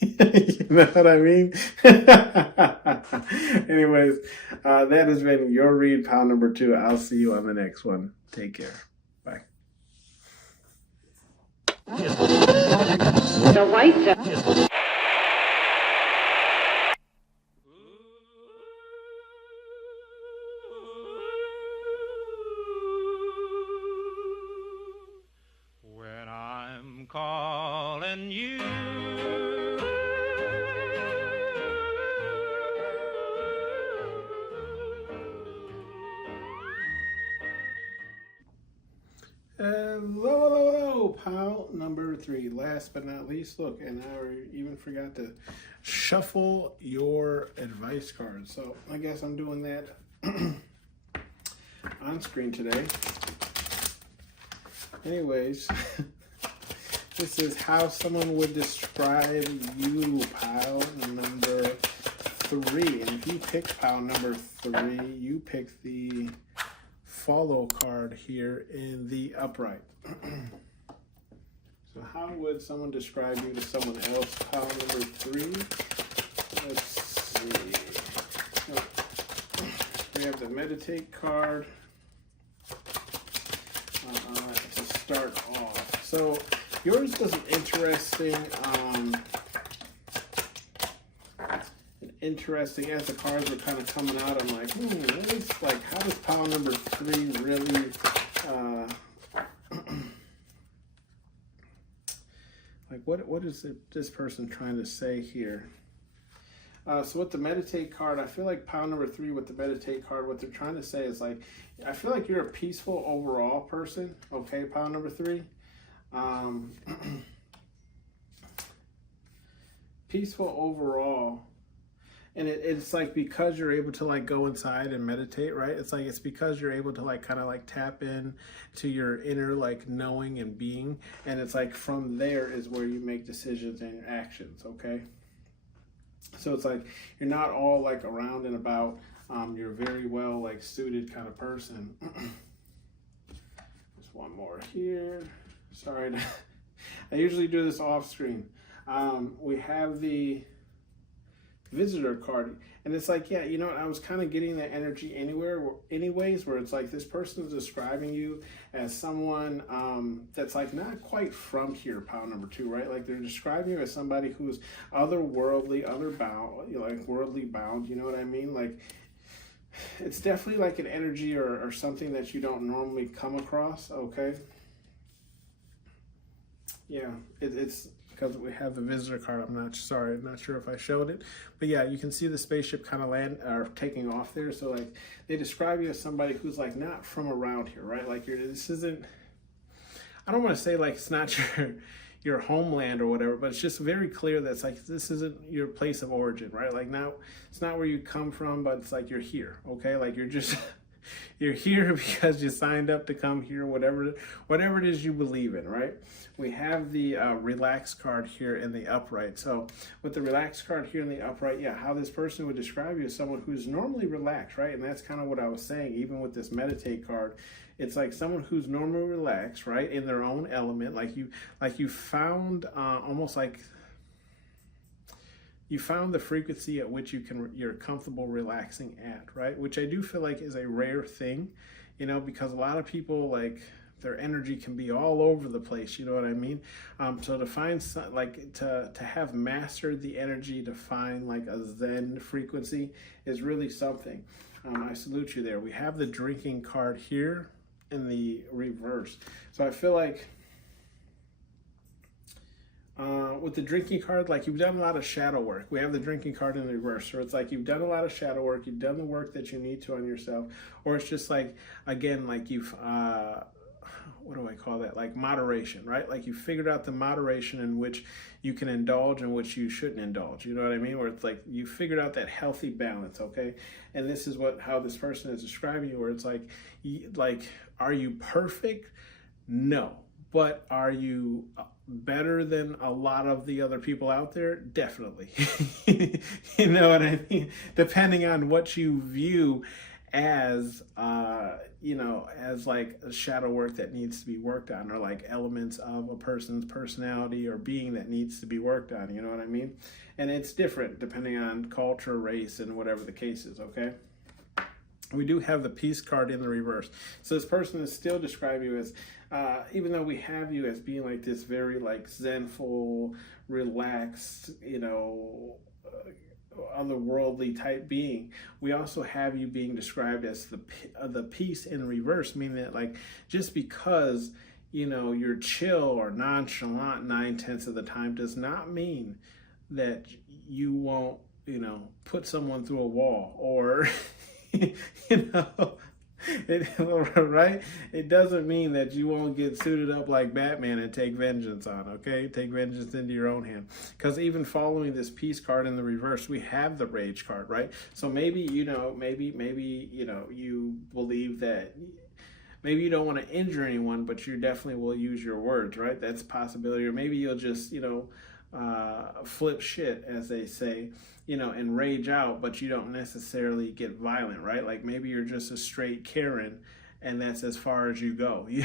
You know what I mean? Anyways, that has been your read, pile number 2. I'll see you on the next one. Take care. Bye. The white When I'm calling you, Hello, pile number 3. Last but not least, look, and I even forgot to shuffle your advice card. So I guess I'm doing that on screen today. Anyways, this is how someone would describe you, pile number 3. And if you pick pile number 3, you pick the follow card here in the upright. So how would someone describe you to someone else? Pile number 3. Let's see. We have the meditate card to start off. So yours was an interesting, as the cards were kind of coming out, I'm like, what is, like, how does pile number 3 really, like, what is this person trying to say here? So with the meditate card, I feel like pile number 3 with the meditate card, what they're trying to say is, like, I feel like you're a peaceful overall person, okay, pile number 3. Peaceful overall. And it's like, because you're able to like go inside and meditate, right? It's like, it's because you're able to like kind of like tap in to your inner like knowing and being. And it's like from there is where you make decisions and your actions, okay? So it's like, you're not all like around and about. You're very well like suited kind of person. Just one more here. Sorry. I usually do this off screen. We have the visitor card, and it's like, yeah, you know, I was kind of getting that energy anyways, where it's like this person is describing you as someone that's like not quite from here, pile number 2, right? Like they're describing you as somebody who's otherworldly, otherbound, you know, like worldly bound, you know what I mean? Like it's definitely like an energy or something that you don't normally come across, okay? Yeah, it's because we have the visitor card. I'm not sure if I showed it, but yeah, you can see the spaceship kind of land or taking off there. So like they describe you as somebody who's like not from around here, right? Like this isn't, I don't want to say like it's not your homeland or whatever, but it's just very clear that it's like this isn't your place of origin, right? Like now it's not where you come from, but it's like you're here, okay? Like you're just you're here because you signed up to come here, whatever it is you believe in, right? We have the relax card here in the upright. So with the relax card here in the upright, yeah, how this person would describe you as someone who's normally relaxed, right? And that's kind of what I was saying, even with this meditate card. It's like someone who's normally relaxed, right, in their own element, like you found almost like you found the frequency at which you're comfortable relaxing at, right? Which I do feel like is a rare thing, you know, because a lot of people, like, their energy can be all over the place, you know what I mean? So to find like to have mastered the energy to find like a Zen frequency is really something. I salute you there. We have the drinking card here in the reverse. So I feel like with the drinking card, like, you've done a lot of shadow work. We have the drinking card in the reverse. So it's like you've done a lot of shadow work, you've done the work that you need to on yourself, or it's just like, again, like you've, what do I call that? Like moderation, right? Like you figured out the moderation in which you can indulge and which you shouldn't indulge. You know what I mean? Where it's like you figured out that healthy balance, okay? And this is how this person is describing you, where it's like, are you perfect? No. But are you better than a lot of the other people out there? Definitely. You know what I mean? Depending on what you view as, you know, as like a shadow work that needs to be worked on, or like elements of a person's personality or being that needs to be worked on. You know what I mean? And it's different depending on culture, race, and whatever the case is, okay? We do have the peace card in the reverse. So this person is still describing you as, even though we have you as being like this very like zenful, relaxed, you know, otherworldly type being, we also have you being described as the peace in reverse, meaning that, like, just because, you know, you're chill or nonchalant 9/10 of the time does not mean that you won't, you know, put someone through a wall, or you know, right? It doesn't mean that you won't get suited up like Batman and take vengeance on, okay? Take vengeance into your own hand. Because even following this peace card in the reverse, we have the rage card, right? So maybe, you know, maybe, you know, you believe that maybe you don't want to injure anyone, but you definitely will use your words, right? That's a possibility. Or maybe you'll just, you know, flip shit, as they say, you know, and rage out, but you don't necessarily get violent, right? Like maybe you're just a straight Karen, and that's as far as you go. You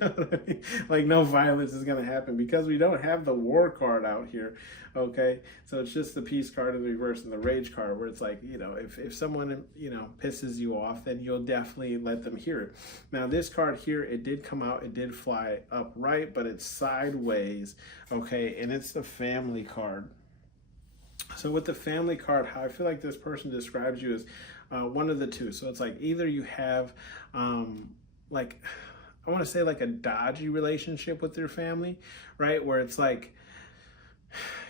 know what I mean? Like no violence is going to happen because we don't have the war card out here, okay? So it's just the peace card in the reverse and the rage card, where it's like, you know, if someone, you know, pisses you off, then you'll definitely let them hear it. Now this card here, it did come out, it did fly upright, but it's sideways, okay? And it's the family card. So with the family card, how I feel like this person describes you is one of the two. So it's like either you have like, I want to say like a dodgy relationship with your family, right? Where it's like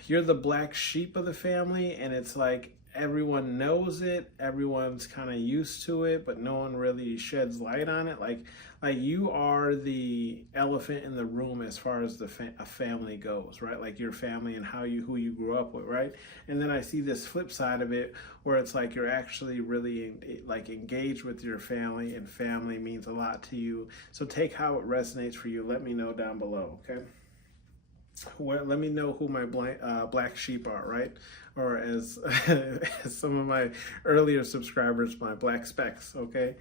you're the black sheep of the family, and it's like everyone knows it, everyone's kind of used to it, but no one really sheds light on it. Like you are the elephant in the room as far as a family goes, right? Like your family and who you grew up with, right? And then I see this flip side of it where it's like you're actually really like engaged with your family, and family means a lot to you. So take how it resonates for you. Let me know down below, okay? Let me know who my black sheep are, right? Or as, as some of my earlier subscribers, my black specks, okay?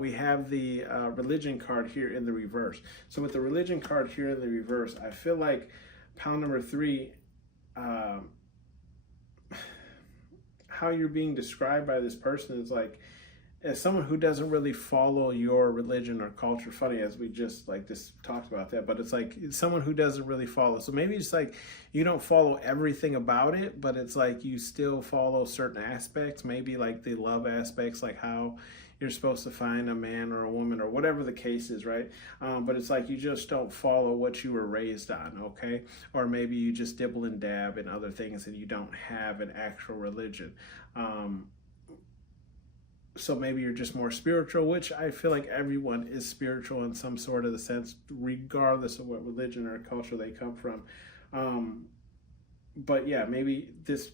We have the religion card here in the reverse. So with the religion card here in the reverse, I feel like pound number 3, how you're being described by this person is like, as someone who doesn't really follow your religion or culture. Funny, as we just talked about that, but it's like someone who doesn't really follow. So maybe it's like you don't follow everything about it, but it's like you still follow certain aspects, maybe like the love aspects, like how you're supposed to find a man or a woman or whatever the case is, right? But it's like you just don't follow what you were raised on, okay? Or maybe you just dibble and dab in other things and you don't have an actual religion. So maybe you're just more spiritual, which I feel like everyone is spiritual in some sort of the sense, regardless of what religion or culture they come from. But yeah, maybe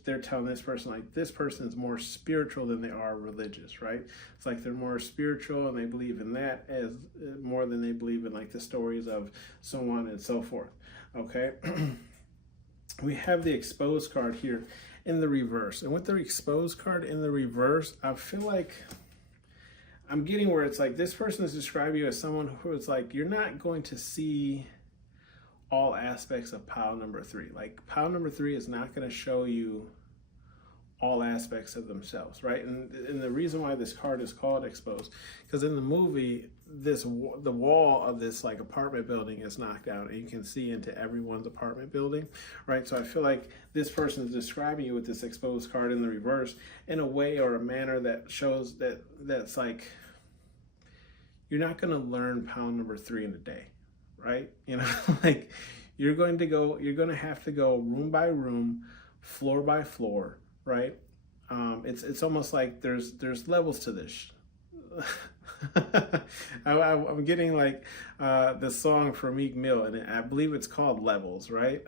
they're telling this person, like, this person is more spiritual than they are religious, right? It's like they're more spiritual and they believe in that as more than they believe in like the stories of so on and so forth, okay? We have the exposed card here in the reverse. And with the exposed card in the reverse, I feel like I'm getting where it's like this person is describing you as someone who is like, you're not going to see all aspects of pile number 3. Like pile number 3 is not going to show you all aspects of themselves, right? And the reason why this card is called exposed, because in the movie, the wall of this like apartment building is knocked out, and you can see into everyone's apartment building, right? So I feel like this person is describing you with this exposed card in the reverse in a way or a manner that shows that's like you're not going to learn pound number 3 in a day, right? You know, like you're going to have to go room by room, floor by floor, right? It's almost like there's levels to this. I'm getting like the song from Meek Mill, and I believe it's called Levels, right?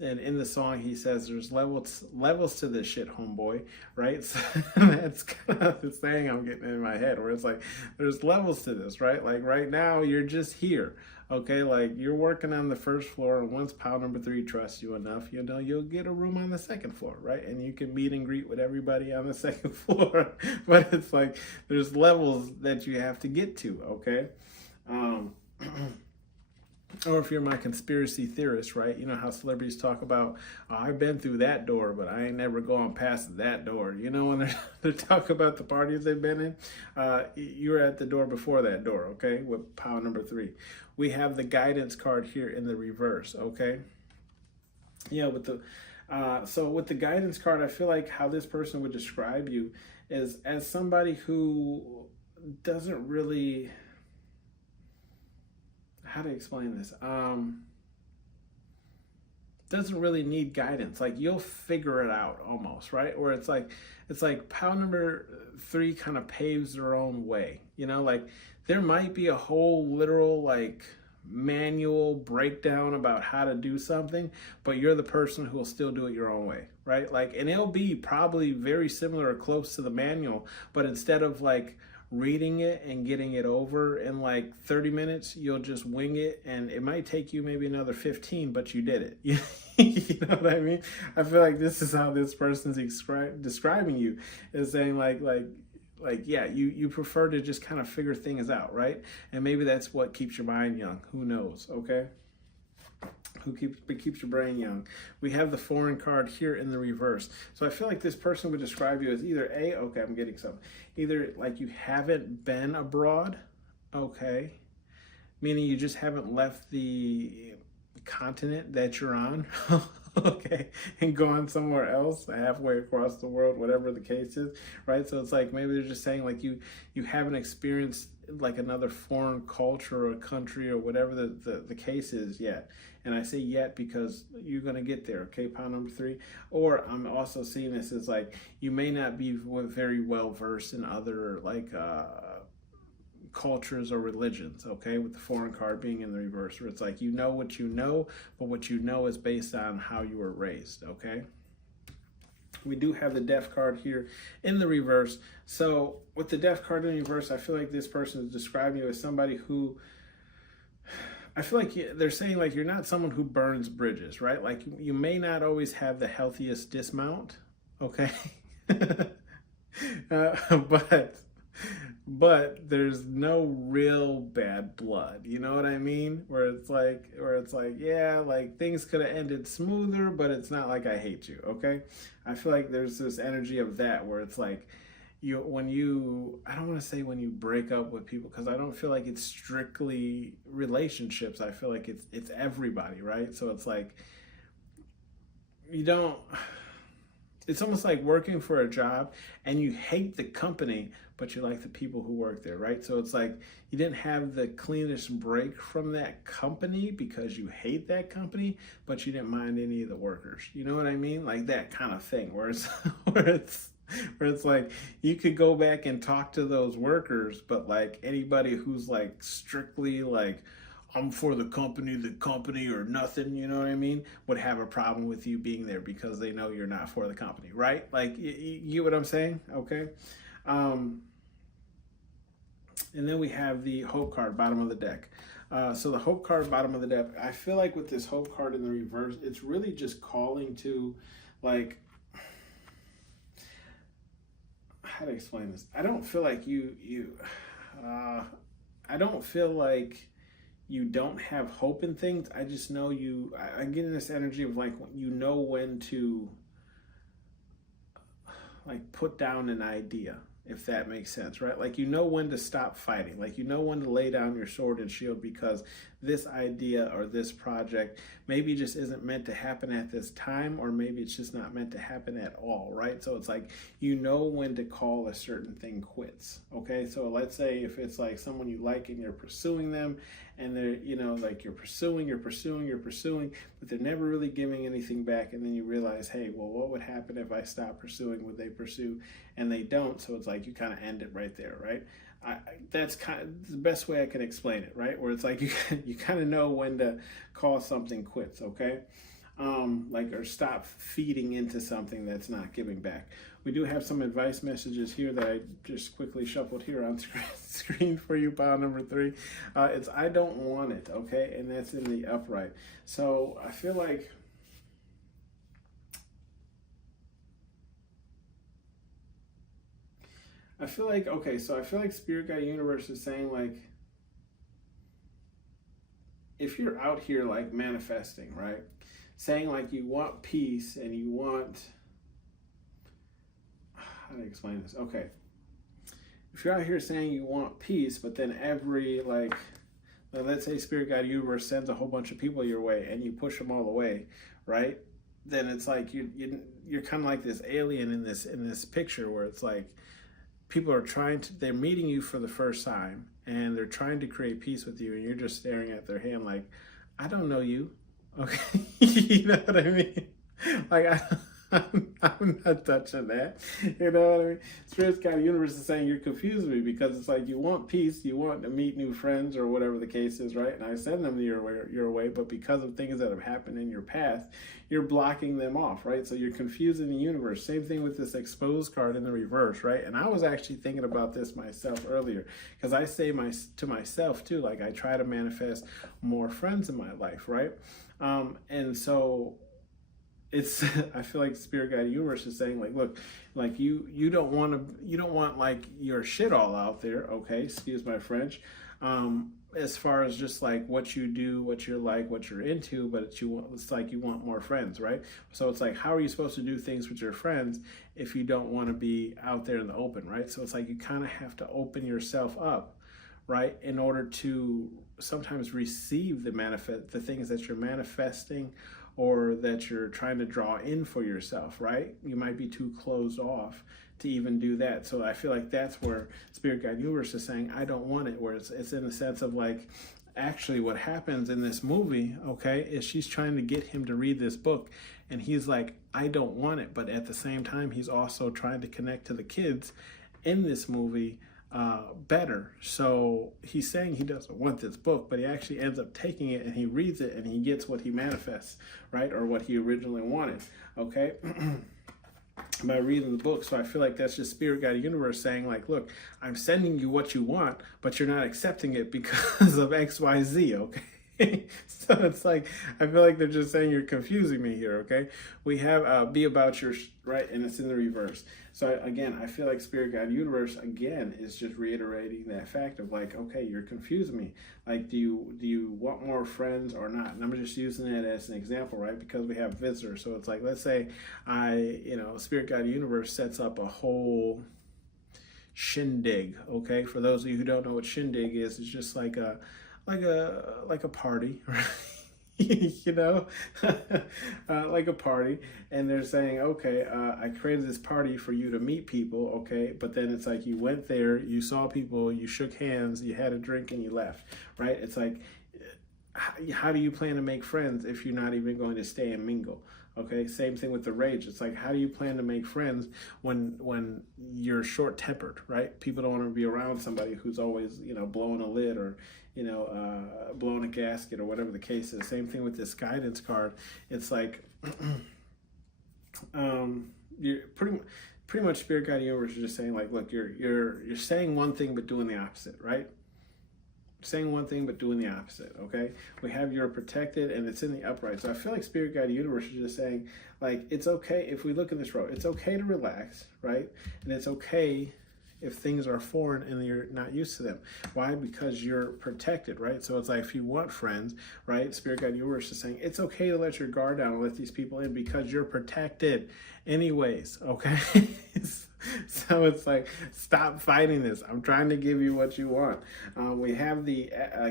And in the song he says there's levels to this shit, homeboy, right? So that's kind of the thing I'm getting in my head, where it's like there's levels to this, right? Like right now you're just here, okay? Like you're working on the first floor, and once pile number 3 trusts you enough, you know, you'll get a room on the second floor, right? And you can meet and greet with everybody on the second floor. But it's like there's levels that you have to get to, okay? Or if you're my conspiracy theorist, right? You know how celebrities talk about, oh, I've been through that door, but I ain't never gone past that door. You know, when they talk about the parties they've been in, you're at the door before that door, okay? With pile number 3. We have the guidance card here in the reverse, okay? Yeah, with the guidance card, I feel like how this person would describe you is as somebody who doesn't really, how to explain this, doesn't really need guidance. Like you'll figure it out almost, right? Or it's like pile number 3 kind of paves their own way, you know? Like there might be a whole literal like manual breakdown about how to do something, but you're the person who will still do it your own way, right? Like, and it'll be probably very similar or close to the manual, but instead of like reading it and getting it over in like 30 minutes, you'll just wing it, and it might take you maybe another 15, but you did it. You know what I mean? I feel like this is how this person's describing you, is saying like yeah, you prefer to just kind of figure things out, right? And maybe that's what keeps your mind young. Who knows? Okay. Keeps your brain young. We have the foreign card here in the reverse. So I feel like this person would describe you as either okay, I'm getting some. Either like you haven't been abroad, okay, meaning you just haven't left the continent that you're on, okay, and gone somewhere else, halfway across the world, whatever the case is, right? So it's like maybe they're just saying like you haven't experienced like another foreign culture or country or whatever the case is yet. And I say yet because you're going to get there, okay, pile number 3. Or I'm also seeing this as like you may not be very well versed in other like cultures or religions, okay, with the foreign card being in the reverse, where it's like you know what you know, but what you know is based on how you were raised, okay? We do have the death card here in the reverse. So with the death card in the reverse, I feel like this person is describing you as somebody who, I feel like they're saying like you're not someone who burns bridges, right? Like you may not always have the healthiest dismount, okay? But there's no real bad blood, you know what I mean? Where it's like, yeah, like things could have ended smoother, but it's not like I hate you, okay? I feel like there's this energy of that where it's like I don't want to say when you break up with people, because I don't feel like it's strictly relationships. I feel like it's everybody, right? So it's like it's almost like working for a job and you hate the company, but you like the people who work there, right? So it's like you didn't have the cleanest break from that company because you hate that company, but you didn't mind any of the workers. You know what I mean? Like that kind of thing where it's like you could go back and talk to those workers, but like anybody who's like strictly like, I'm for the company or nothing, you know what I mean, would have a problem with you being there because they know you're not for the company, right? Like, you get what I'm saying? Okay. And then we have the hope card, bottom of the deck. So the hope card, bottom of the deck, I feel like with this hope card in the reverse, it's really just calling to like, how to explain this? I don't feel like I don't feel like you don't have hope in things. I just know I'm getting this energy of like, you know when to like put down an idea, if that makes sense, right? Like, you know when to stop fighting, like, you know when to lay down your sword and shield, because this idea or this project maybe just isn't meant to happen at this time, or maybe it's just not meant to happen at all, right? So it's like, you know when to call a certain thing quits. Okay, so let's say if it's like someone you like and you're pursuing them, and they're, you know, like, you're pursuing, but they're never really giving anything back, and then you realize, hey, well, what would happen if I stopped pursuing? Would they pursue? And they don't. So it's like, you kind of end it right there, right? That's kind of the best way I can explain it, right? Where it's like, you kind of know when to call something quits, okay? Like, or stop feeding into something that's not giving back. We do have some advice messages here that I just quickly shuffled here on screen for you. Pile number 3. It's I don't want it, okay? And that's in the upright. So I feel like okay, so I feel like Spirit Guide Universe is saying, like, if you're out here like manifesting, right? Saying like you want peace and you want, how do I explain this? Okay. If you're out here saying you want peace, but then every, like, let's say Spirit Guide Universe sends a whole bunch of people your way and you push them all away, right? Then it's like you're kind of like this alien in this picture, where it's like, people are they're meeting you for the first time and they're trying to create peace with you, and you're just staring at their hand like, I don't know you. Okay. You know what I mean? Like, I'm not touching that. You know what I mean? Spirit Guide Universe is saying you're confusing me, because it's like, you want peace, you want to meet new friends or whatever the case is, right? And I send them your way, but because of things that have happened in your past, you're blocking them off, right? So you're confusing the universe. Same thing with this exposed card in the reverse, right? And I was actually thinking about this myself earlier, because I say to myself too, like, I try to manifest more friends in my life, right? And so it's I feel like Spirit Guide Universe is saying, like, look, like, you don't want like your shit all out there, okay, excuse my French, as far as just like what you do, what you're like, what you're into, but it's like you want more friends, right? So it's like, how are you supposed to do things with your friends if you don't want to be out there in the open, right? So it's like, you kind of have to open yourself up, right, in order to sometimes receive the things that you're manifesting or that you're trying to draw in for yourself, right? You might be too closed off to even do that. So I feel like that's where Spirit Guide Universe is saying, I don't want it, where it's in the sense of like, actually what happens in this movie, okay, is she's trying to get him to read this book, and he's like, I don't want it. But at the same time, he's also trying to connect to the kids in this movie better. So he's saying he doesn't want this book, but he actually ends up taking it and he reads it and he gets what he manifests, right? Or what he originally wanted, okay? By reading the book. So I feel like that's just Spirit Guide Universe saying, like, look, I'm sending you what you want, but you're not accepting it because of XYZ, okay? So it's like, I feel like they're just saying, you're confusing me here, okay? We have be about your, right? And it's in the reverse. So again, I feel like Spirit Guide Universe, again, is just reiterating that fact of like, okay, you're confusing me. Like, do you want more friends or not? And I'm just using that as an example, right? Because we have visitors. So it's like, let's say Spirit Guide Universe sets up a whole shindig, okay? For those of you who don't know what shindig is, it's just like a party, right? You know, like a party, and they're saying, okay, I created this party for you to meet people, okay, but then it's like, you went there, you saw people, you shook hands, you had a drink, and you left, right? It's like, how do you plan to make friends if you're not even going to stay and mingle? Okay, same thing with the rage. It's like, how do you plan to make friends when you're short-tempered, right? People don't want to be around somebody who's always, blowing a lid or, blowing a gasket or whatever the case is. Same thing with this guidance card. It's like, you're pretty much Spirit Guide Universe is just saying, like, look, you're saying one thing but doing the opposite, right? Saying one thing but doing the opposite, okay? We have you're protected and it's in the upright. So I feel like Spirit Guide Universe is just saying, like, it's okay if we look at this row, it's okay to relax, right? And it's okay if things are foreign and you're not used to them. Why? Because you're protected, right? So it's like if you want friends, right? Spirit Guide Universe is saying it's okay to let your guard down and let these people in because you're protected anyways, okay? So it's like, stop fighting this. I'm trying to give you what you want. We have the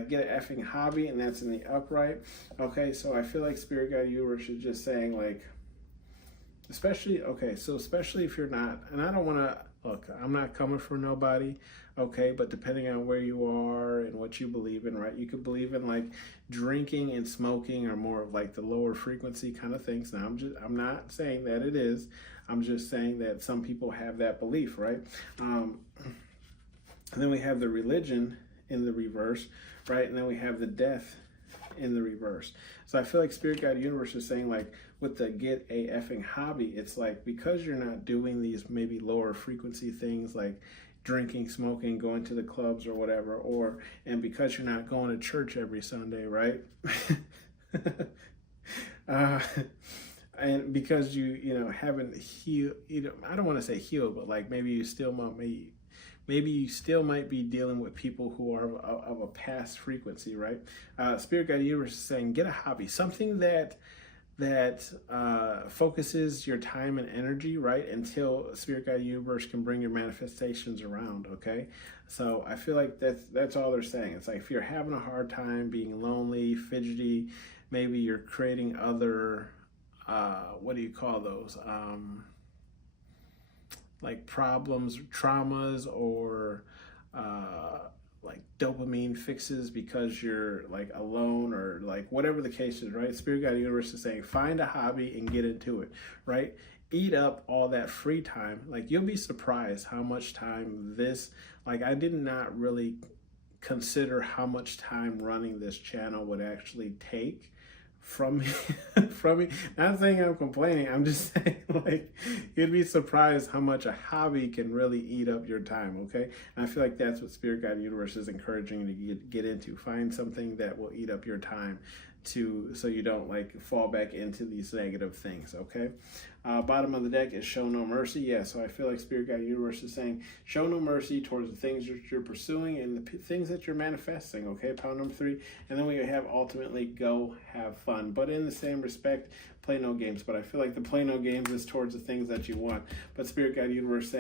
get an effing hobby, and that's in the upright. Okay, so I feel like Spirit Guide Universe is just saying, like, especially if you're not, and I don't want to, look, I'm not coming for nobody, okay, but depending on where you are and what you believe in, right, you could believe in like drinking and smoking are more of like the lower frequency kind of things. Now I'm not saying that it is, I'm just saying that some people have that belief, right? And then we have the religion in the reverse, right? And then we have the death in the reverse. So I feel like Spirit Guide Universe is saying, like, with the get a effing hobby, it's like, because you're not doing these maybe lower frequency things like drinking, smoking, going to the clubs or whatever, and because you're not going to church every Sunday, right? And because you haven't healed, I don't want to say healed, but like maybe you still might be dealing with people who are of a past frequency, right? Spirit Guide Universe is saying, get a hobby, something that focuses your time and energy, right? Until Spirit Guide Universe can bring your manifestations around, okay? So I feel like that's all they're saying. It's like, if you're having a hard time, being lonely, fidgety, maybe you're creating other, what do you call those? Like problems, traumas, or like dopamine fixes because you're like alone, or like whatever the case is, right? Spirit Guide Universe is saying, find a hobby and get into it, right? Eat up all that free time. Like, you'll be surprised how much time I did not really consider how much time running this channel would actually take from me. Not saying I'm complaining, I'm just saying, like, you'd be surprised how much a hobby can really eat up your time, okay? And I feel like that's what Spirit Guide Universe is encouraging you to get into. Find something that will eat up your time so you don't like fall back into these negative things, okay? Bottom of the deck is show no mercy. Yeah, so I feel like Spirit Guide Universe is saying, show no mercy towards the things that you're pursuing and the things that you're manifesting, okay? Pound number 3. And then we have ultimately go have fun. But in the same respect, play no games. But I feel like the play no games is towards the things that you want. But Spirit Guide Universe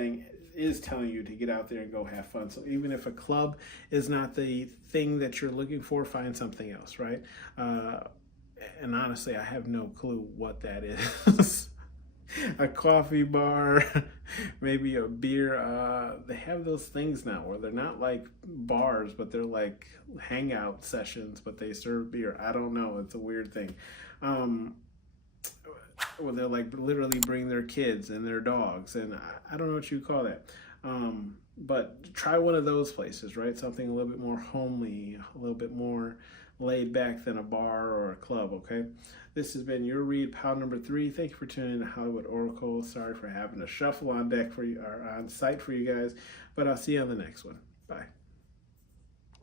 is telling you to get out there and go have fun. So even if a club is not the thing that you're looking for, find something else, right? And honestly, I have no clue what that is. A coffee bar, maybe a beer. They have those things now where they're not like bars, but they're like hangout sessions, but they serve beer. I don't know. It's a weird thing. Where they're like literally bring their kids and their dogs, and I don't know what you call that. But try one of those places, right? Something a little bit more homely, a little bit more laid back than a bar or a club, okay? This has been your read, Pound number 3. Thank you for tuning in to Hollywood Oracle. Sorry for having a shuffle on deck for you, or on site for you guys, but I'll see you on the next one. Bye.